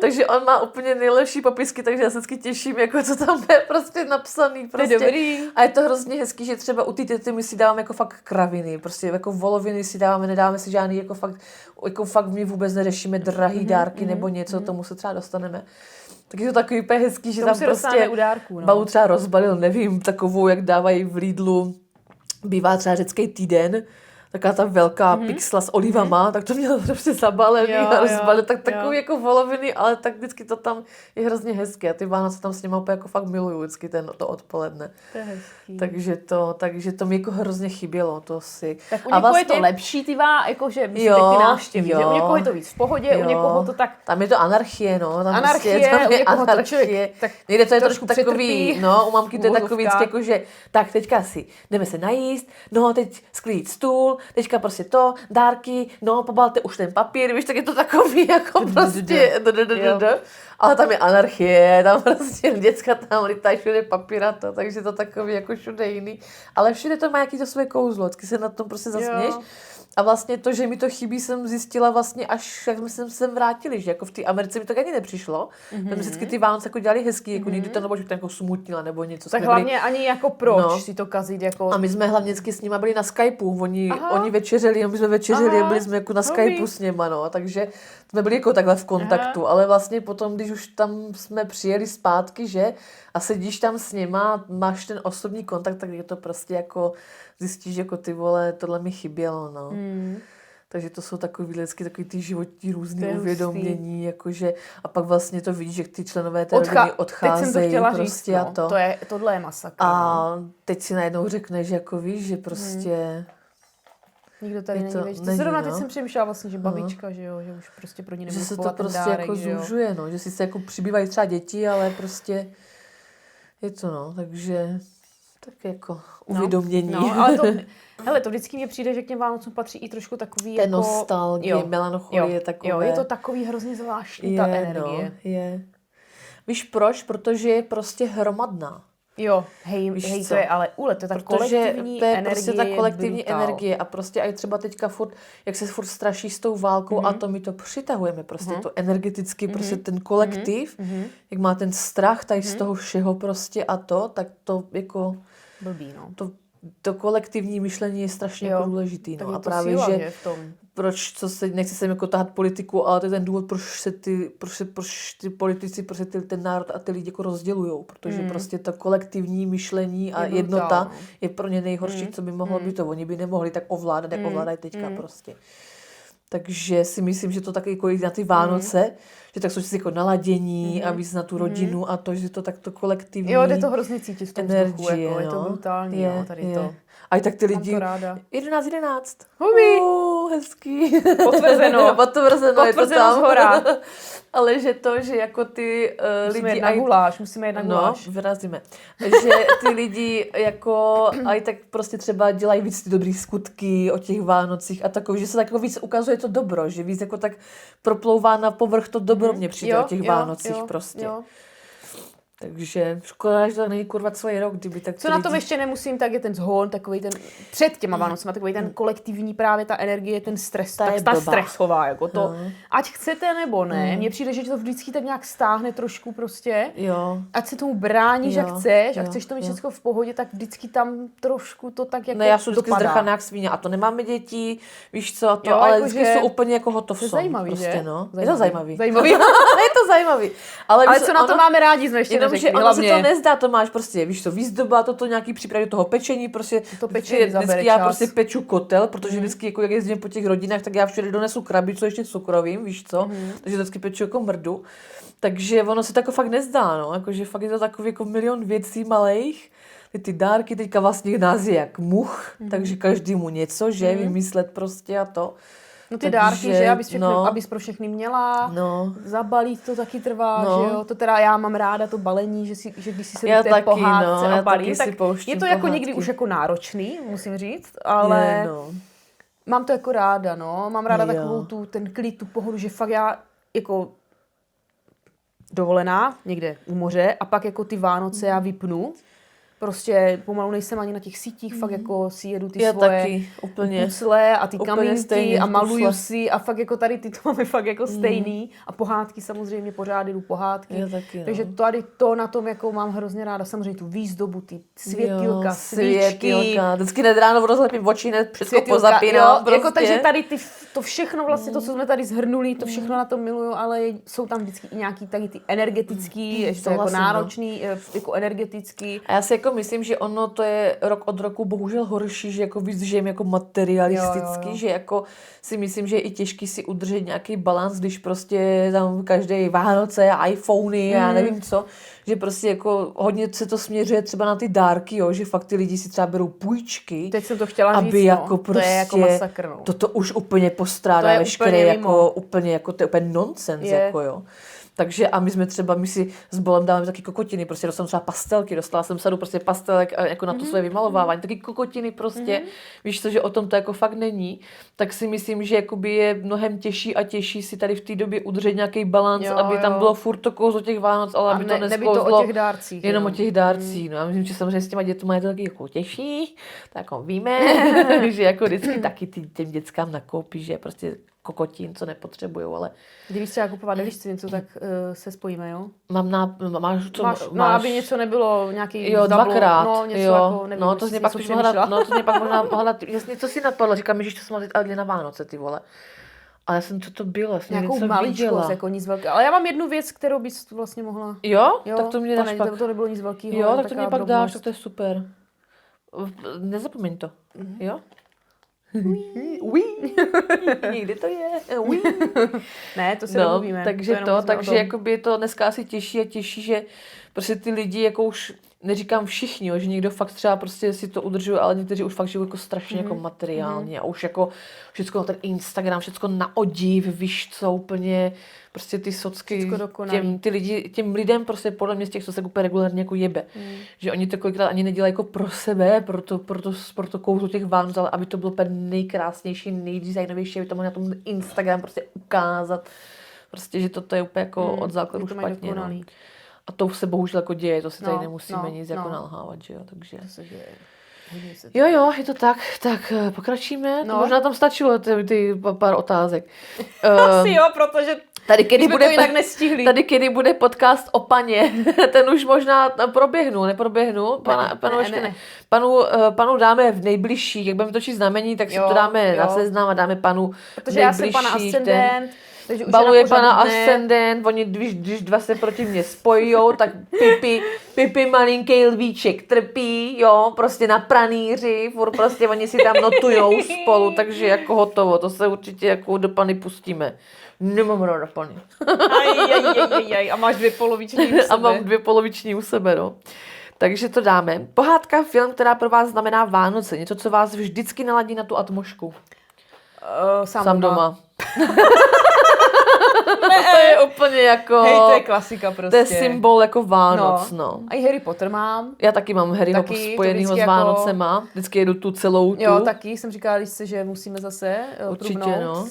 Takže on má úplně nejlepší popisky, takže já se vždycky těším, jako co tam je prostě napsaný. Prostě. To je dobrý. A je to hrozně hezký, že třeba u té tety my si dáváme jako fakt kraviny, prostě jako voloviny si dáváme, nedáváme si žádný jako fakt my vůbec neřešíme drahý dárky nebo něco, tomu se třeba dostaneme. Tak je to takový úplně hezký, že tam prostě u dárku, no. Balu třeba rozbalil, nevím, takovou, jak dávají v Lidlu, bývá třeba řecký týden, taková ta velká pixla s olivama, tak to měl prostě zabalený a rozbalil, tak takový jako voloviny, ale tak vždycky to tam je hrozně hezké a ty Vánoce tam s nimi úplně jako fakt miluju vždycky to odpoledne. To je hezký. Takže to mi jako hrozně chybělo, to si. Tak u někoho je to lepší, ty návštěvy, že u někoho je to víc v pohodě, u někoho to tak... Tam je to anarchie, no. Tam anarchie, prostě, u někoho to člověk tak někde to je trošku takový, no, u mamky to je takový vždycky jako, že tak teďka si jdeme se najíst, no teď sklidit stůl, teďka prostě to, dárky, no, pobalte už ten papír, víš, tak je to takový jako prostě, ale tam je anarchie, tam prostě děcka tam lítají všude papír a to, takže to takový jako všude jiný, ale všude to má jaký to své kouzlo, vždycky se na tom prostě zasměš. A vlastně to, že mi to chybí, jsem zjistila vlastně až, jak jsme se sem vrátili, že jako v té Americe mi to ani nepřišlo. Tam vždycky ty Vánoce jako dělali hezký, jako někdy to nebo že jako smutnila nebo něco. Tak hlavně ani jako proč si to kazit, jako... A my jsme hlavně vždycky s nima byli na Skypeu, oni večeřeli a my jsme večeřeli a byli jsme jako na Skypeu s nima, no, takže jsme byli jako takhle v kontaktu, ale vlastně potom, když už tam jsme přijeli zpátky, že, a sedíš tam s nima, máš ten osobní kontakt, tak je to prostě jako zjistíš, jako ty vole, tohle mi chybělo, no. Takže to jsou takový ty životní různý uvědomění, jakože, a pak vlastně to vidíš, že ty členové té rodiny odcházejí prostě říct, no. A to. Tohle je masakr. A teď si najednou řekneš, jako víš, že prostě... Nikdo tady není víš. Zrovna teď jsem přemýšlela vlastně, že babička, že jo, že už prostě pro ní nebudu kupovat ten dárek, jako zúžuje, no, že si se jako přibývají třeba děti, ale prostě je to, no, takže tak jako uvědomění. No, ale to vždycky mně přijde, že k těm Vánocům patří i trošku takový jako... nostalgie, melancholie, takové. Jo, je to takový hrozně zvláštní, ta energie. No, je. Víš proč? Protože je prostě hromadná. Jo, hej, to je ale to je ta kolektivní energie. To je prostě ta kolektivní energie a prostě i třeba teďka furt, jak se furt straší s tou válkou a to my to přitahujeme prostě to energeticky, prostě ten kolektiv, jak má ten strach tady z toho všeho prostě a to, tak to jako... Blbý, no. To kolektivní myšlení je strašně jako důležitý, no. Tak a právě, síla, že v tom. Proč, nechci sem jako tahat politiku, ale to je ten důvod, proč ty politici, prostě ten národ a ty lidi jako rozdělujou, protože prostě to kolektivní myšlení a jednota je pro ně nejhorší, co by mohlo být to. Oni by nemohli tak ovládat, jak ovládají teďka prostě. Takže si myslím, že to taky jako na ty Vánoce, že tak jsou si jako naladění a víc na tu rodinu a to, že to takto kolektivní. Jo, jde to hrozně cítit v tom vzduchu, jako, je to brutální, tady to. A i tak ty lidi... 11. Hezký. Potvrzeno, je to tam. zhora. Ale že to, že jako ty lidi... Musíme jít na guláš. No, vyrazíme. Že ty lidi jako aj tak prostě třeba dělají víc ty dobrý skutky o těch Vánocích a takový, že se tak víc ukazuje to dobro, že víc jako tak proplouvá na povrch to dobro mně přijde o těch Vánocích prostě. Jo. Takže škoda, že to není kurva celý rok, kdyby tak. Co na tom ještě nemusím, tak je ten zhon, takový ten před těma Vánocema, takový ten kolektivní právě ta energie, ten stres, Ta je ta blbá. stresová, jako to. Ať chcete nebo ne, mně přijde, že to vždycky tak nějak stáhne trošku prostě. Jo. Ať se tomu bráníš, jak Jo, chceš, a jo, chceš to mít jo. všechno v pohodě, tak vždycky tam trošku to tak jako No já jsem vždycky dopadá. zdrchaná jak svíně a to nemáme děti, víš co, to, Jo, ale jako vždycky že- jsou úplně jako hotov To je jsou, zajímavý, prostě, že? no. Je to zajímavý. Zajímavý. je to zajímavý. Ale víš co na to máme rádi, jsme ještě Jenom, že neřekli, ono hlavně. se to nezdá, to máš prostě, víš co, výzdoba, toto nějaký přípravy do toho pečení, prostě To pečení zabere vždycky já čas. prostě peču kotel, protože vždycky jako jak jezdím po těch rodinách, tak já všude donesu krabicu ještě cukrovým, víš co, takže vždycky peču jako mrdu. Takže ono se to jako fakt nezdá, no, jakože fakt je to takový jako milion věcí malých. Ty dárky teďka vlastně nás je jak much, takže každému něco, že, vymyslet prostě a to. No ty Takže, dárky, že, no. abys pro všechny měla, No. zabalít to taky trvá, No. že jo, to teda já mám ráda to balení, že když si se Já do té taky, pohádce no, a já balím, taky si tak pouštím je to jako pohádky. někdy už jako náročný, musím říct, ale Je, no. mám to jako ráda, no, mám ráda Jo. takovou ten klid, tu pohodu, že fakt já jako dovolená někde u moře a pak jako ty Vánoce já vypnu. Prostě pomalu nejsem ani na těch sítích, fakt jako si jedu ty Já svoje taky, úplně. pucle a ty Úplně kamínky stejný, a maluju pucle. si a fakt jako tady ty to máme fakt jako stejný a pohádky samozřejmě, pořád jdu pohádky. Já taky, no. Takže tady to na tom jako mám hrozně ráda, samozřejmě tu výzdobu, ty světýlka, svíčky. Světýlka. Vždycky hned ráno rozlepím oči, hned všechno Světýlka, pozapínám. jo, Prostě. jako takže tady to všechno vlastně, to, co jsme tady zhrnuli, to všechno na tom miluju, ale jsou tam vždycky i nějaký tady ty energetický, že to je jako Souhlasím, no. náročný, jako energetický. A já si jako myslím, že ono to je rok od roku bohužel horší, že jako víc žijeme jako materialisticky, Jo. že jako si myslím, že je i těžký si udržet nějaký balans, když prostě tam každý Vánoce, iPhony, já nevím co, že prostě jako hodně se to směřuje třeba na ty dárky, jo, že fakt ty lidi si třeba berou půjčky, Teď jsem to chtěla aby říct, jako no. prostě To je jako masakr, no. toto už úplně postrádá To je veškeré úplně jako mimo. úplně jako to je úplně nonsens, Je. jako jo. Takže a my si s Bolem dáváme taky kokotiny, prostě dostanu třeba pastelky, dostala jsem sadu prostě pastelek jako na to své vymalovávání, taky kokotiny prostě, víš co, že o tom to jako fakt není, tak si myslím, že jakoby je mnohem těžší a těžší si tady v té době udržet nějaký balans, Jo, aby tam jo. bylo furt to kouzlo těch Vánoc, ale A aby to nebýt nesklouzlo to o těch dárcích. jenom jo. o těch dárcích. No, já myslím, že samozřejmě s těma dětma je to taky jako těžší, tak jako víme, že jako vždycky taky těm dětskám nakoupí, že prostě kokotín, co nepotřebujou, ale Kdybych třeba kupovat nelišci něco, tak se spojíme, jo? máš co, No, aby něco nebylo nějaký jo, zdablo, dvakrát, no, něco jo, jako, nevím, no, to jestli mě pak něco spíš mohla dát, přemýšlela. no, to mě pak mohla dát, jasně, co si napadlo, říkám, že to jsem mohla dát ale na Vánoce, ty vole. Ale já jsem, co to bylo, já jsem Nějakou něco maličkost, viděla. jako nic velkého. Ale já mám jednu věc, kterou bys vlastně mohla... Jo? Jo, Tak to mě dáš ne, pak. to nebylo nic velkého. Jo, ale tak to mě taková pak dáš, drobnost. tak to je super. Nezapomeň to, jo? Někdy to je. Ne, to se No, domluvíme. takže jenom to, jsme o takže tom. jakoby je to dneska asi těžší a těžší, že prostě ty lidi jako už, neříkám všichni, jo, že někdo fakt třeba prostě si to udržuje, ale někteří už fakt žijou jako strašně jako materiálně a už jako všechno na ten Instagram, všechno na odiv, víš co, úplně prostě ty socky, Všecko dokonalý. těm lidem prostě podle mě z těch socek úplně regulárně jako jebe. Že oni to kolikrát ani nedělají jako pro sebe, pro to kouzlo těch Vánoc, ale aby to bylo úplně nejkrásnější, nejdesignovější, aby to mohli na tom Instagram prostě ukázat. Prostě, že toto je úplně jako od základu že to mají špatně. No. dokonalý. A to se bohužel jako děje, to si tady No, nemusíme no, nic jako no. nalhávat, že jo, takže. To se děje. Hodně se Jo, je to tak. Tak pokračíme. No. To možná tam stačilo ty pár otázek. Asi jo, protože Tady kdy, jsme bude, to jinak nestihli. tady kdy bude podcast o paně, ten už možná neproběhnul, ne. Panu dáme v nejbližší, jak budeme točit znamení, tak si Jo, to dáme na jo. seznam a dáme panu Protože já jsem pana nejbližší ascendent, takže už Baluje je na pořadu pana dne. ascendent, oni když dva se proti mně spojujou, tak Pipi malinký lvíček trpí, jo, prostě na pranýři, furt prostě oni si tam notujou spolu, takže jako hotovo, to se určitě jako do pany pustíme. Nemám ráda pany. A máš dvě poloviční u sebe. A mám dvě poloviční u sebe, no. Takže to dáme. Pohádka, film, která pro vás znamená Vánoce, něco, co vás vždycky naladí na tu atmošku. Sám doma. To je úplně jako... Hej, to je klasika prostě. To je symbol jako Vánoc, no. A i Harry Potter mám. Já taky mám Harryho Taky, to spojenýho vždycky s Vánocema. Vždycky jedu tu celou tu. Jo, taky jsem říkala, když se, že musíme zase Určitě, průbnout no.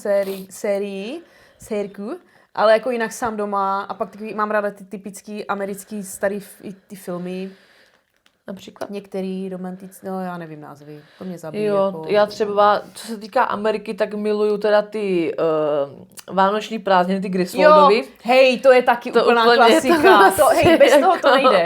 sériku. Ale jako jinak sám doma a pak takový, mám ráda ty typický americký starý ty filmy, Například? některý romantický, no já nevím názvy, to mě zabíjí. Jo, jako... já třeba, co se týká Ameriky, tak miluju teda ty vánoční prázdniny, ty Griswoldovy. Jo, hej, to je taky To úplná úplně klasika. To, hej, bez toho to nejde.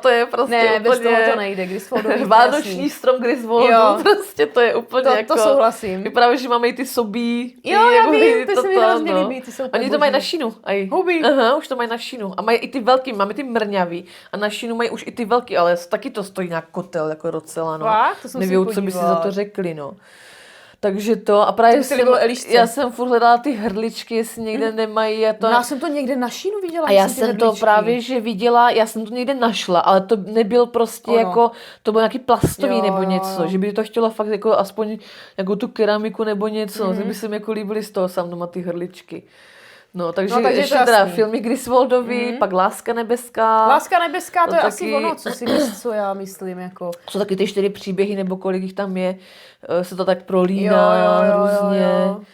To je prostě Ne, úplně... bez toho to nejde. Griswoldový Vánoční strom Griswoldů, prostě to je úplně to, jako... To souhlasím. Vypadá, že máme i ty sobí. Jo, já vím, ty se mi toto, hrozně líbí, ty jsou Oni to mají na šínu. Hubí. Aha, už to mají na šínu. A mají i ty velký, máme ty mrňavý. A na šínu mají už i ty velký, ale taky to stojí na kotel, jako docela, no. Fakt? To jsem Nevím, si co by si za podívala. to řekli, no. Takže to, a právě To by se líbilo Elišce. já jsem furt hledala ty hrdličky, jestli někde nemají. A to... No, já jsem to někde na šínu viděla. A já myslím, ty jsem to hrdličky. právě, že viděla, já jsem to někde našla, ale to nebyl prostě Ono. jako, to bylo nějaký plastový Jo, nebo jo, něco, jo. že by to chtělo fakt jako aspoň jako tu keramiku nebo něco, že by se mi jako líbily z toho sám doma ty hrdličky. No, takže, No, takže ještě to je teda jasný. filmy Griswoldovy, pak Láska nebeská. Láska nebeská, to To je taky- asi ono, co já myslím, jako. Jsou taky ty 4 příběhy, nebo kolik jich tam je, se to tak prolíná různě.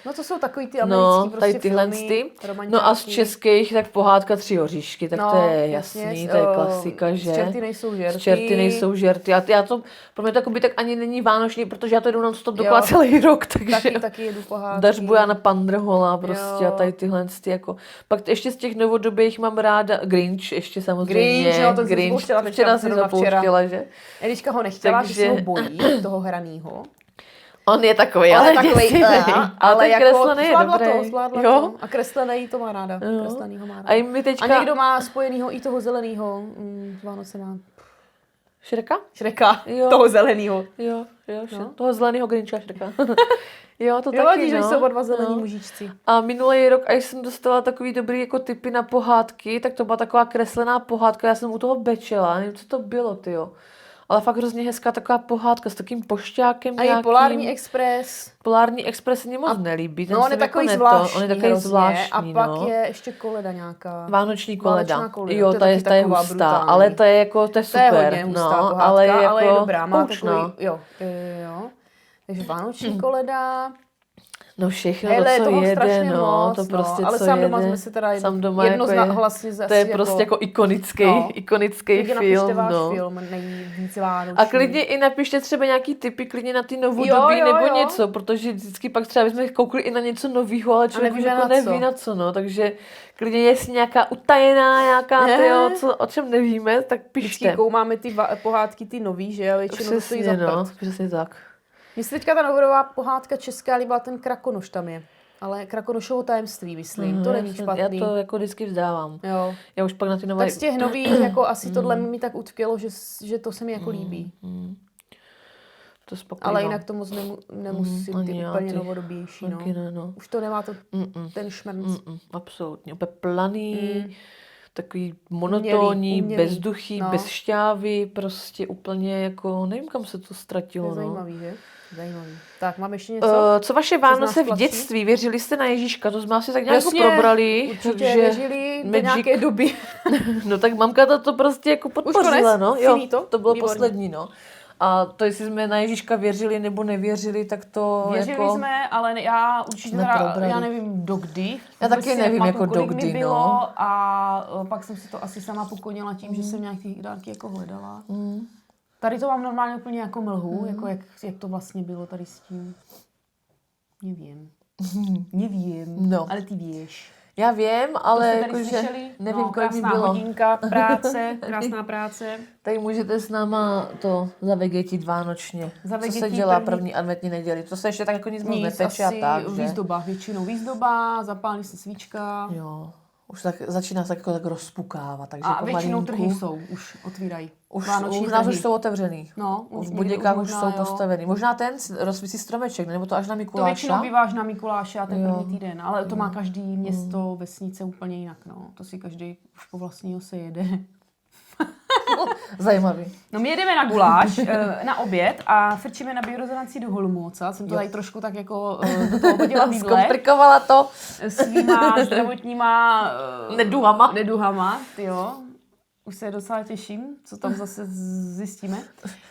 No to jsou takový ty americký No, prostě tady tyhle filmy, ty. romantický. No a z českých, tak pohádka 3 hoříšky, tak to je jasný, to je klasika, že? Z čerty nejsou žerty. Z čerty nejsou žerty. Já to, pro mě to jakoby tak ani není vánoční, protože já to jdu non-stop dokola Jo. celý rok, takže Taky jedu pohádky. Dařbu Jana Pandrhola prostě Jo. a tady tyhle ty jako. Pak ještě z těch novodobých mám ráda Grinch, ještě samozřejmě. Grinch, jo, to jsem spouštěla teďka Včera si zrovna včera. zapouštěla, že? Eliška ho nechtěla, Takže- že se ho bojí, toho hranýho. On je takový, Ale ale takovej, děsivý. ale ten jako kreslený je zvládla dobrý. to, zvládla Jo? to. A kreslený to má ráda. Jo. Kreslenýho má ráda. A i mi teďka... A někdo má spojenýho i toho zelenýho. Vánoce má Šreka? Šreka, Jo. toho zelenýho. Jo, No. toho zeleného Grincha Šreka. Jo, to Jo, taky, vidíš, že no. jsou oba dva zelení No. mužičci. A minulý rok, až jsem dostala takový dobrý jako tipy na pohádky, tak to byla taková kreslená pohádka, já jsem u toho bečela, nevím, co to bylo, tyjo. Ale fakt hrozně hezká taková pohádka s takým pošťákem A je nějakým. Polární Express. Polární Express se mě moc nelíbí. No, on je takový jako zvláštní, on je takový hrozně. zvláštní, A pak no. je ještě koleda nějaká. Vánoční koleda. Vánočná koleda, Jo, to je ta je, taky ta je taková hustá, brutální. ale to je jako, to je To je super. hodně hustá no, pohádka, ale je, jako ale je dobrá. Má poučná. takový, jo. Takže Vánoční koleda. No všechno, Hele, to, co toho jede, strašně no, moc, to prostě, ale co sám jede. doma jsme se teda Sám doma jednohlasně to je prostě jako ikonický, ikonický Klidně napište film, váš no. film, nejvíc vánoční. A klidně i napište třeba nějaký tipy, klidně na ty novodobí Jo, nebo jo. něco, protože vždycky pak třeba bychom koukli i na něco nového, ale člověk už nevíme jako na co. neví na co, no, takže klidně jestli nějaká utajená, nějaká, tyjo, o čem nevíme, tak Vždycky pište. koumáme ty pohádky, ty nový, že? A většinou to stojí za Přesně, no, prd. přesně tak. Mně se teďka ta novodobá pohádka česká líbila, ten Krakonoš tam je. Ale Krakonošovo tajemství, myslím, to není špatný. Já to jako vždycky vzdávám. Jo. Já už pak na ty nové... Tak z těch nových, jako asi tohle mi tak utkvělo, že to se mi jako líbí. To spokojíno. Ale jinak to moc nemusím ani ty já, úplně ty novodobější, no. taky ne, no. Už to nemá to, ten šmrnc. Absolutně, úplně planý, takový monotónní, umělý, bezduchý, no. bez šťávy, prostě úplně jako, nevím, kam se to To ztratilo, je no. zajímavý, že? Zajímavý. Tak, máme ještě něco? Co vaše nás Vánoce v tlačí? dětství? Věřili jste na Ježíška? To jsme asi tak nějak Jasně, probrali. Určitě takže věřili do Magic- nějaké doby. No tak mamka to prostě jako podpořila, konec? no. Jo, Finito? to bylo Výborně. poslední, no. A to, jestli jsme na Ježíška věřili nebo nevěřili, tak to Věřili jako... jsme, ale já určitě jsme teda, probrali. já nevím dokdy. Já taky Vůbec si nevím, nepamatuju, jako kolik dokdy, mi bylo, no. A pak jsem si to asi sama pokonila tím, že jsem nějak ty dárky jako hledala. Tady to mám normálně úplně jako mlhu, jako jak to vlastně bylo tady s tím. Nevím. Nevím, No. ale ty víš. Já vím, ale Jste tady jakože slyšeli? nevím, No, kolik mi krásná bylo. hodinka práce, krásná práce. Tady můžete s náma to zavegetit vánočně. Co se Zavegetit dělá první- první adventní neděli? To se ještě tak jako nic moc Nic, nepeče a asi tak, že? výzdoba, většinou výzdoba, zapálí se svíčka. Jo. Už tak, začíná se jako tak rozpukávat, takže A většinou pomalinku. trhy jsou, už otvírají. Už Vánoční u nás trhy. už jsou otevřený. No, V už Budějkách už možná, jsou jo. postavený. Možná ten rozsvící stromeček, nebo to až na To Mikuláša. většinou býváš na Mikuláše a ten Jo. první týden, ale to má každý město, vesnice úplně jinak, no. To si každý už po vlastního se jede. Zajímavý. No my jedeme na guláš, na oběd a frčíme na biorezonanci do Olomouce. Jsem to tady trošku tak jako do toho hodila výdle Zkomplikovala to svýma zdravotníma neduhama. tyjo. Už se docela těším, co tam zase zjistíme.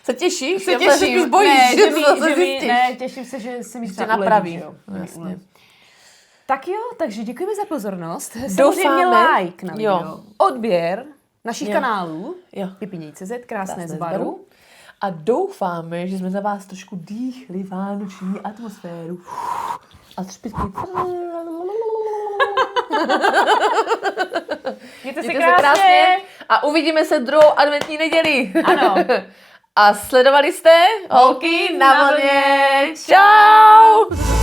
Se těšíš? Se Já těším. se spíš bojíš, Ne, že to zase že mi, zjistíš. ne, těším se, že se mi Že třeba tě napraví. uleví, že jo. Jasně. Uleví. Tak jo, takže děkujeme za pozornost. Samozřejmě Doufáme. like na video, odběr našich kanálů, Jo. Pipiněj.cz, krásné zbaru. A doufáme, že jsme za vás trošku dýchli vánoční atmosféru. A třpitky. Mějte se Mějte se krásně a uvidíme se druhou adventní neděli. Ano. A sledovali jste Holky na vlně. Čau!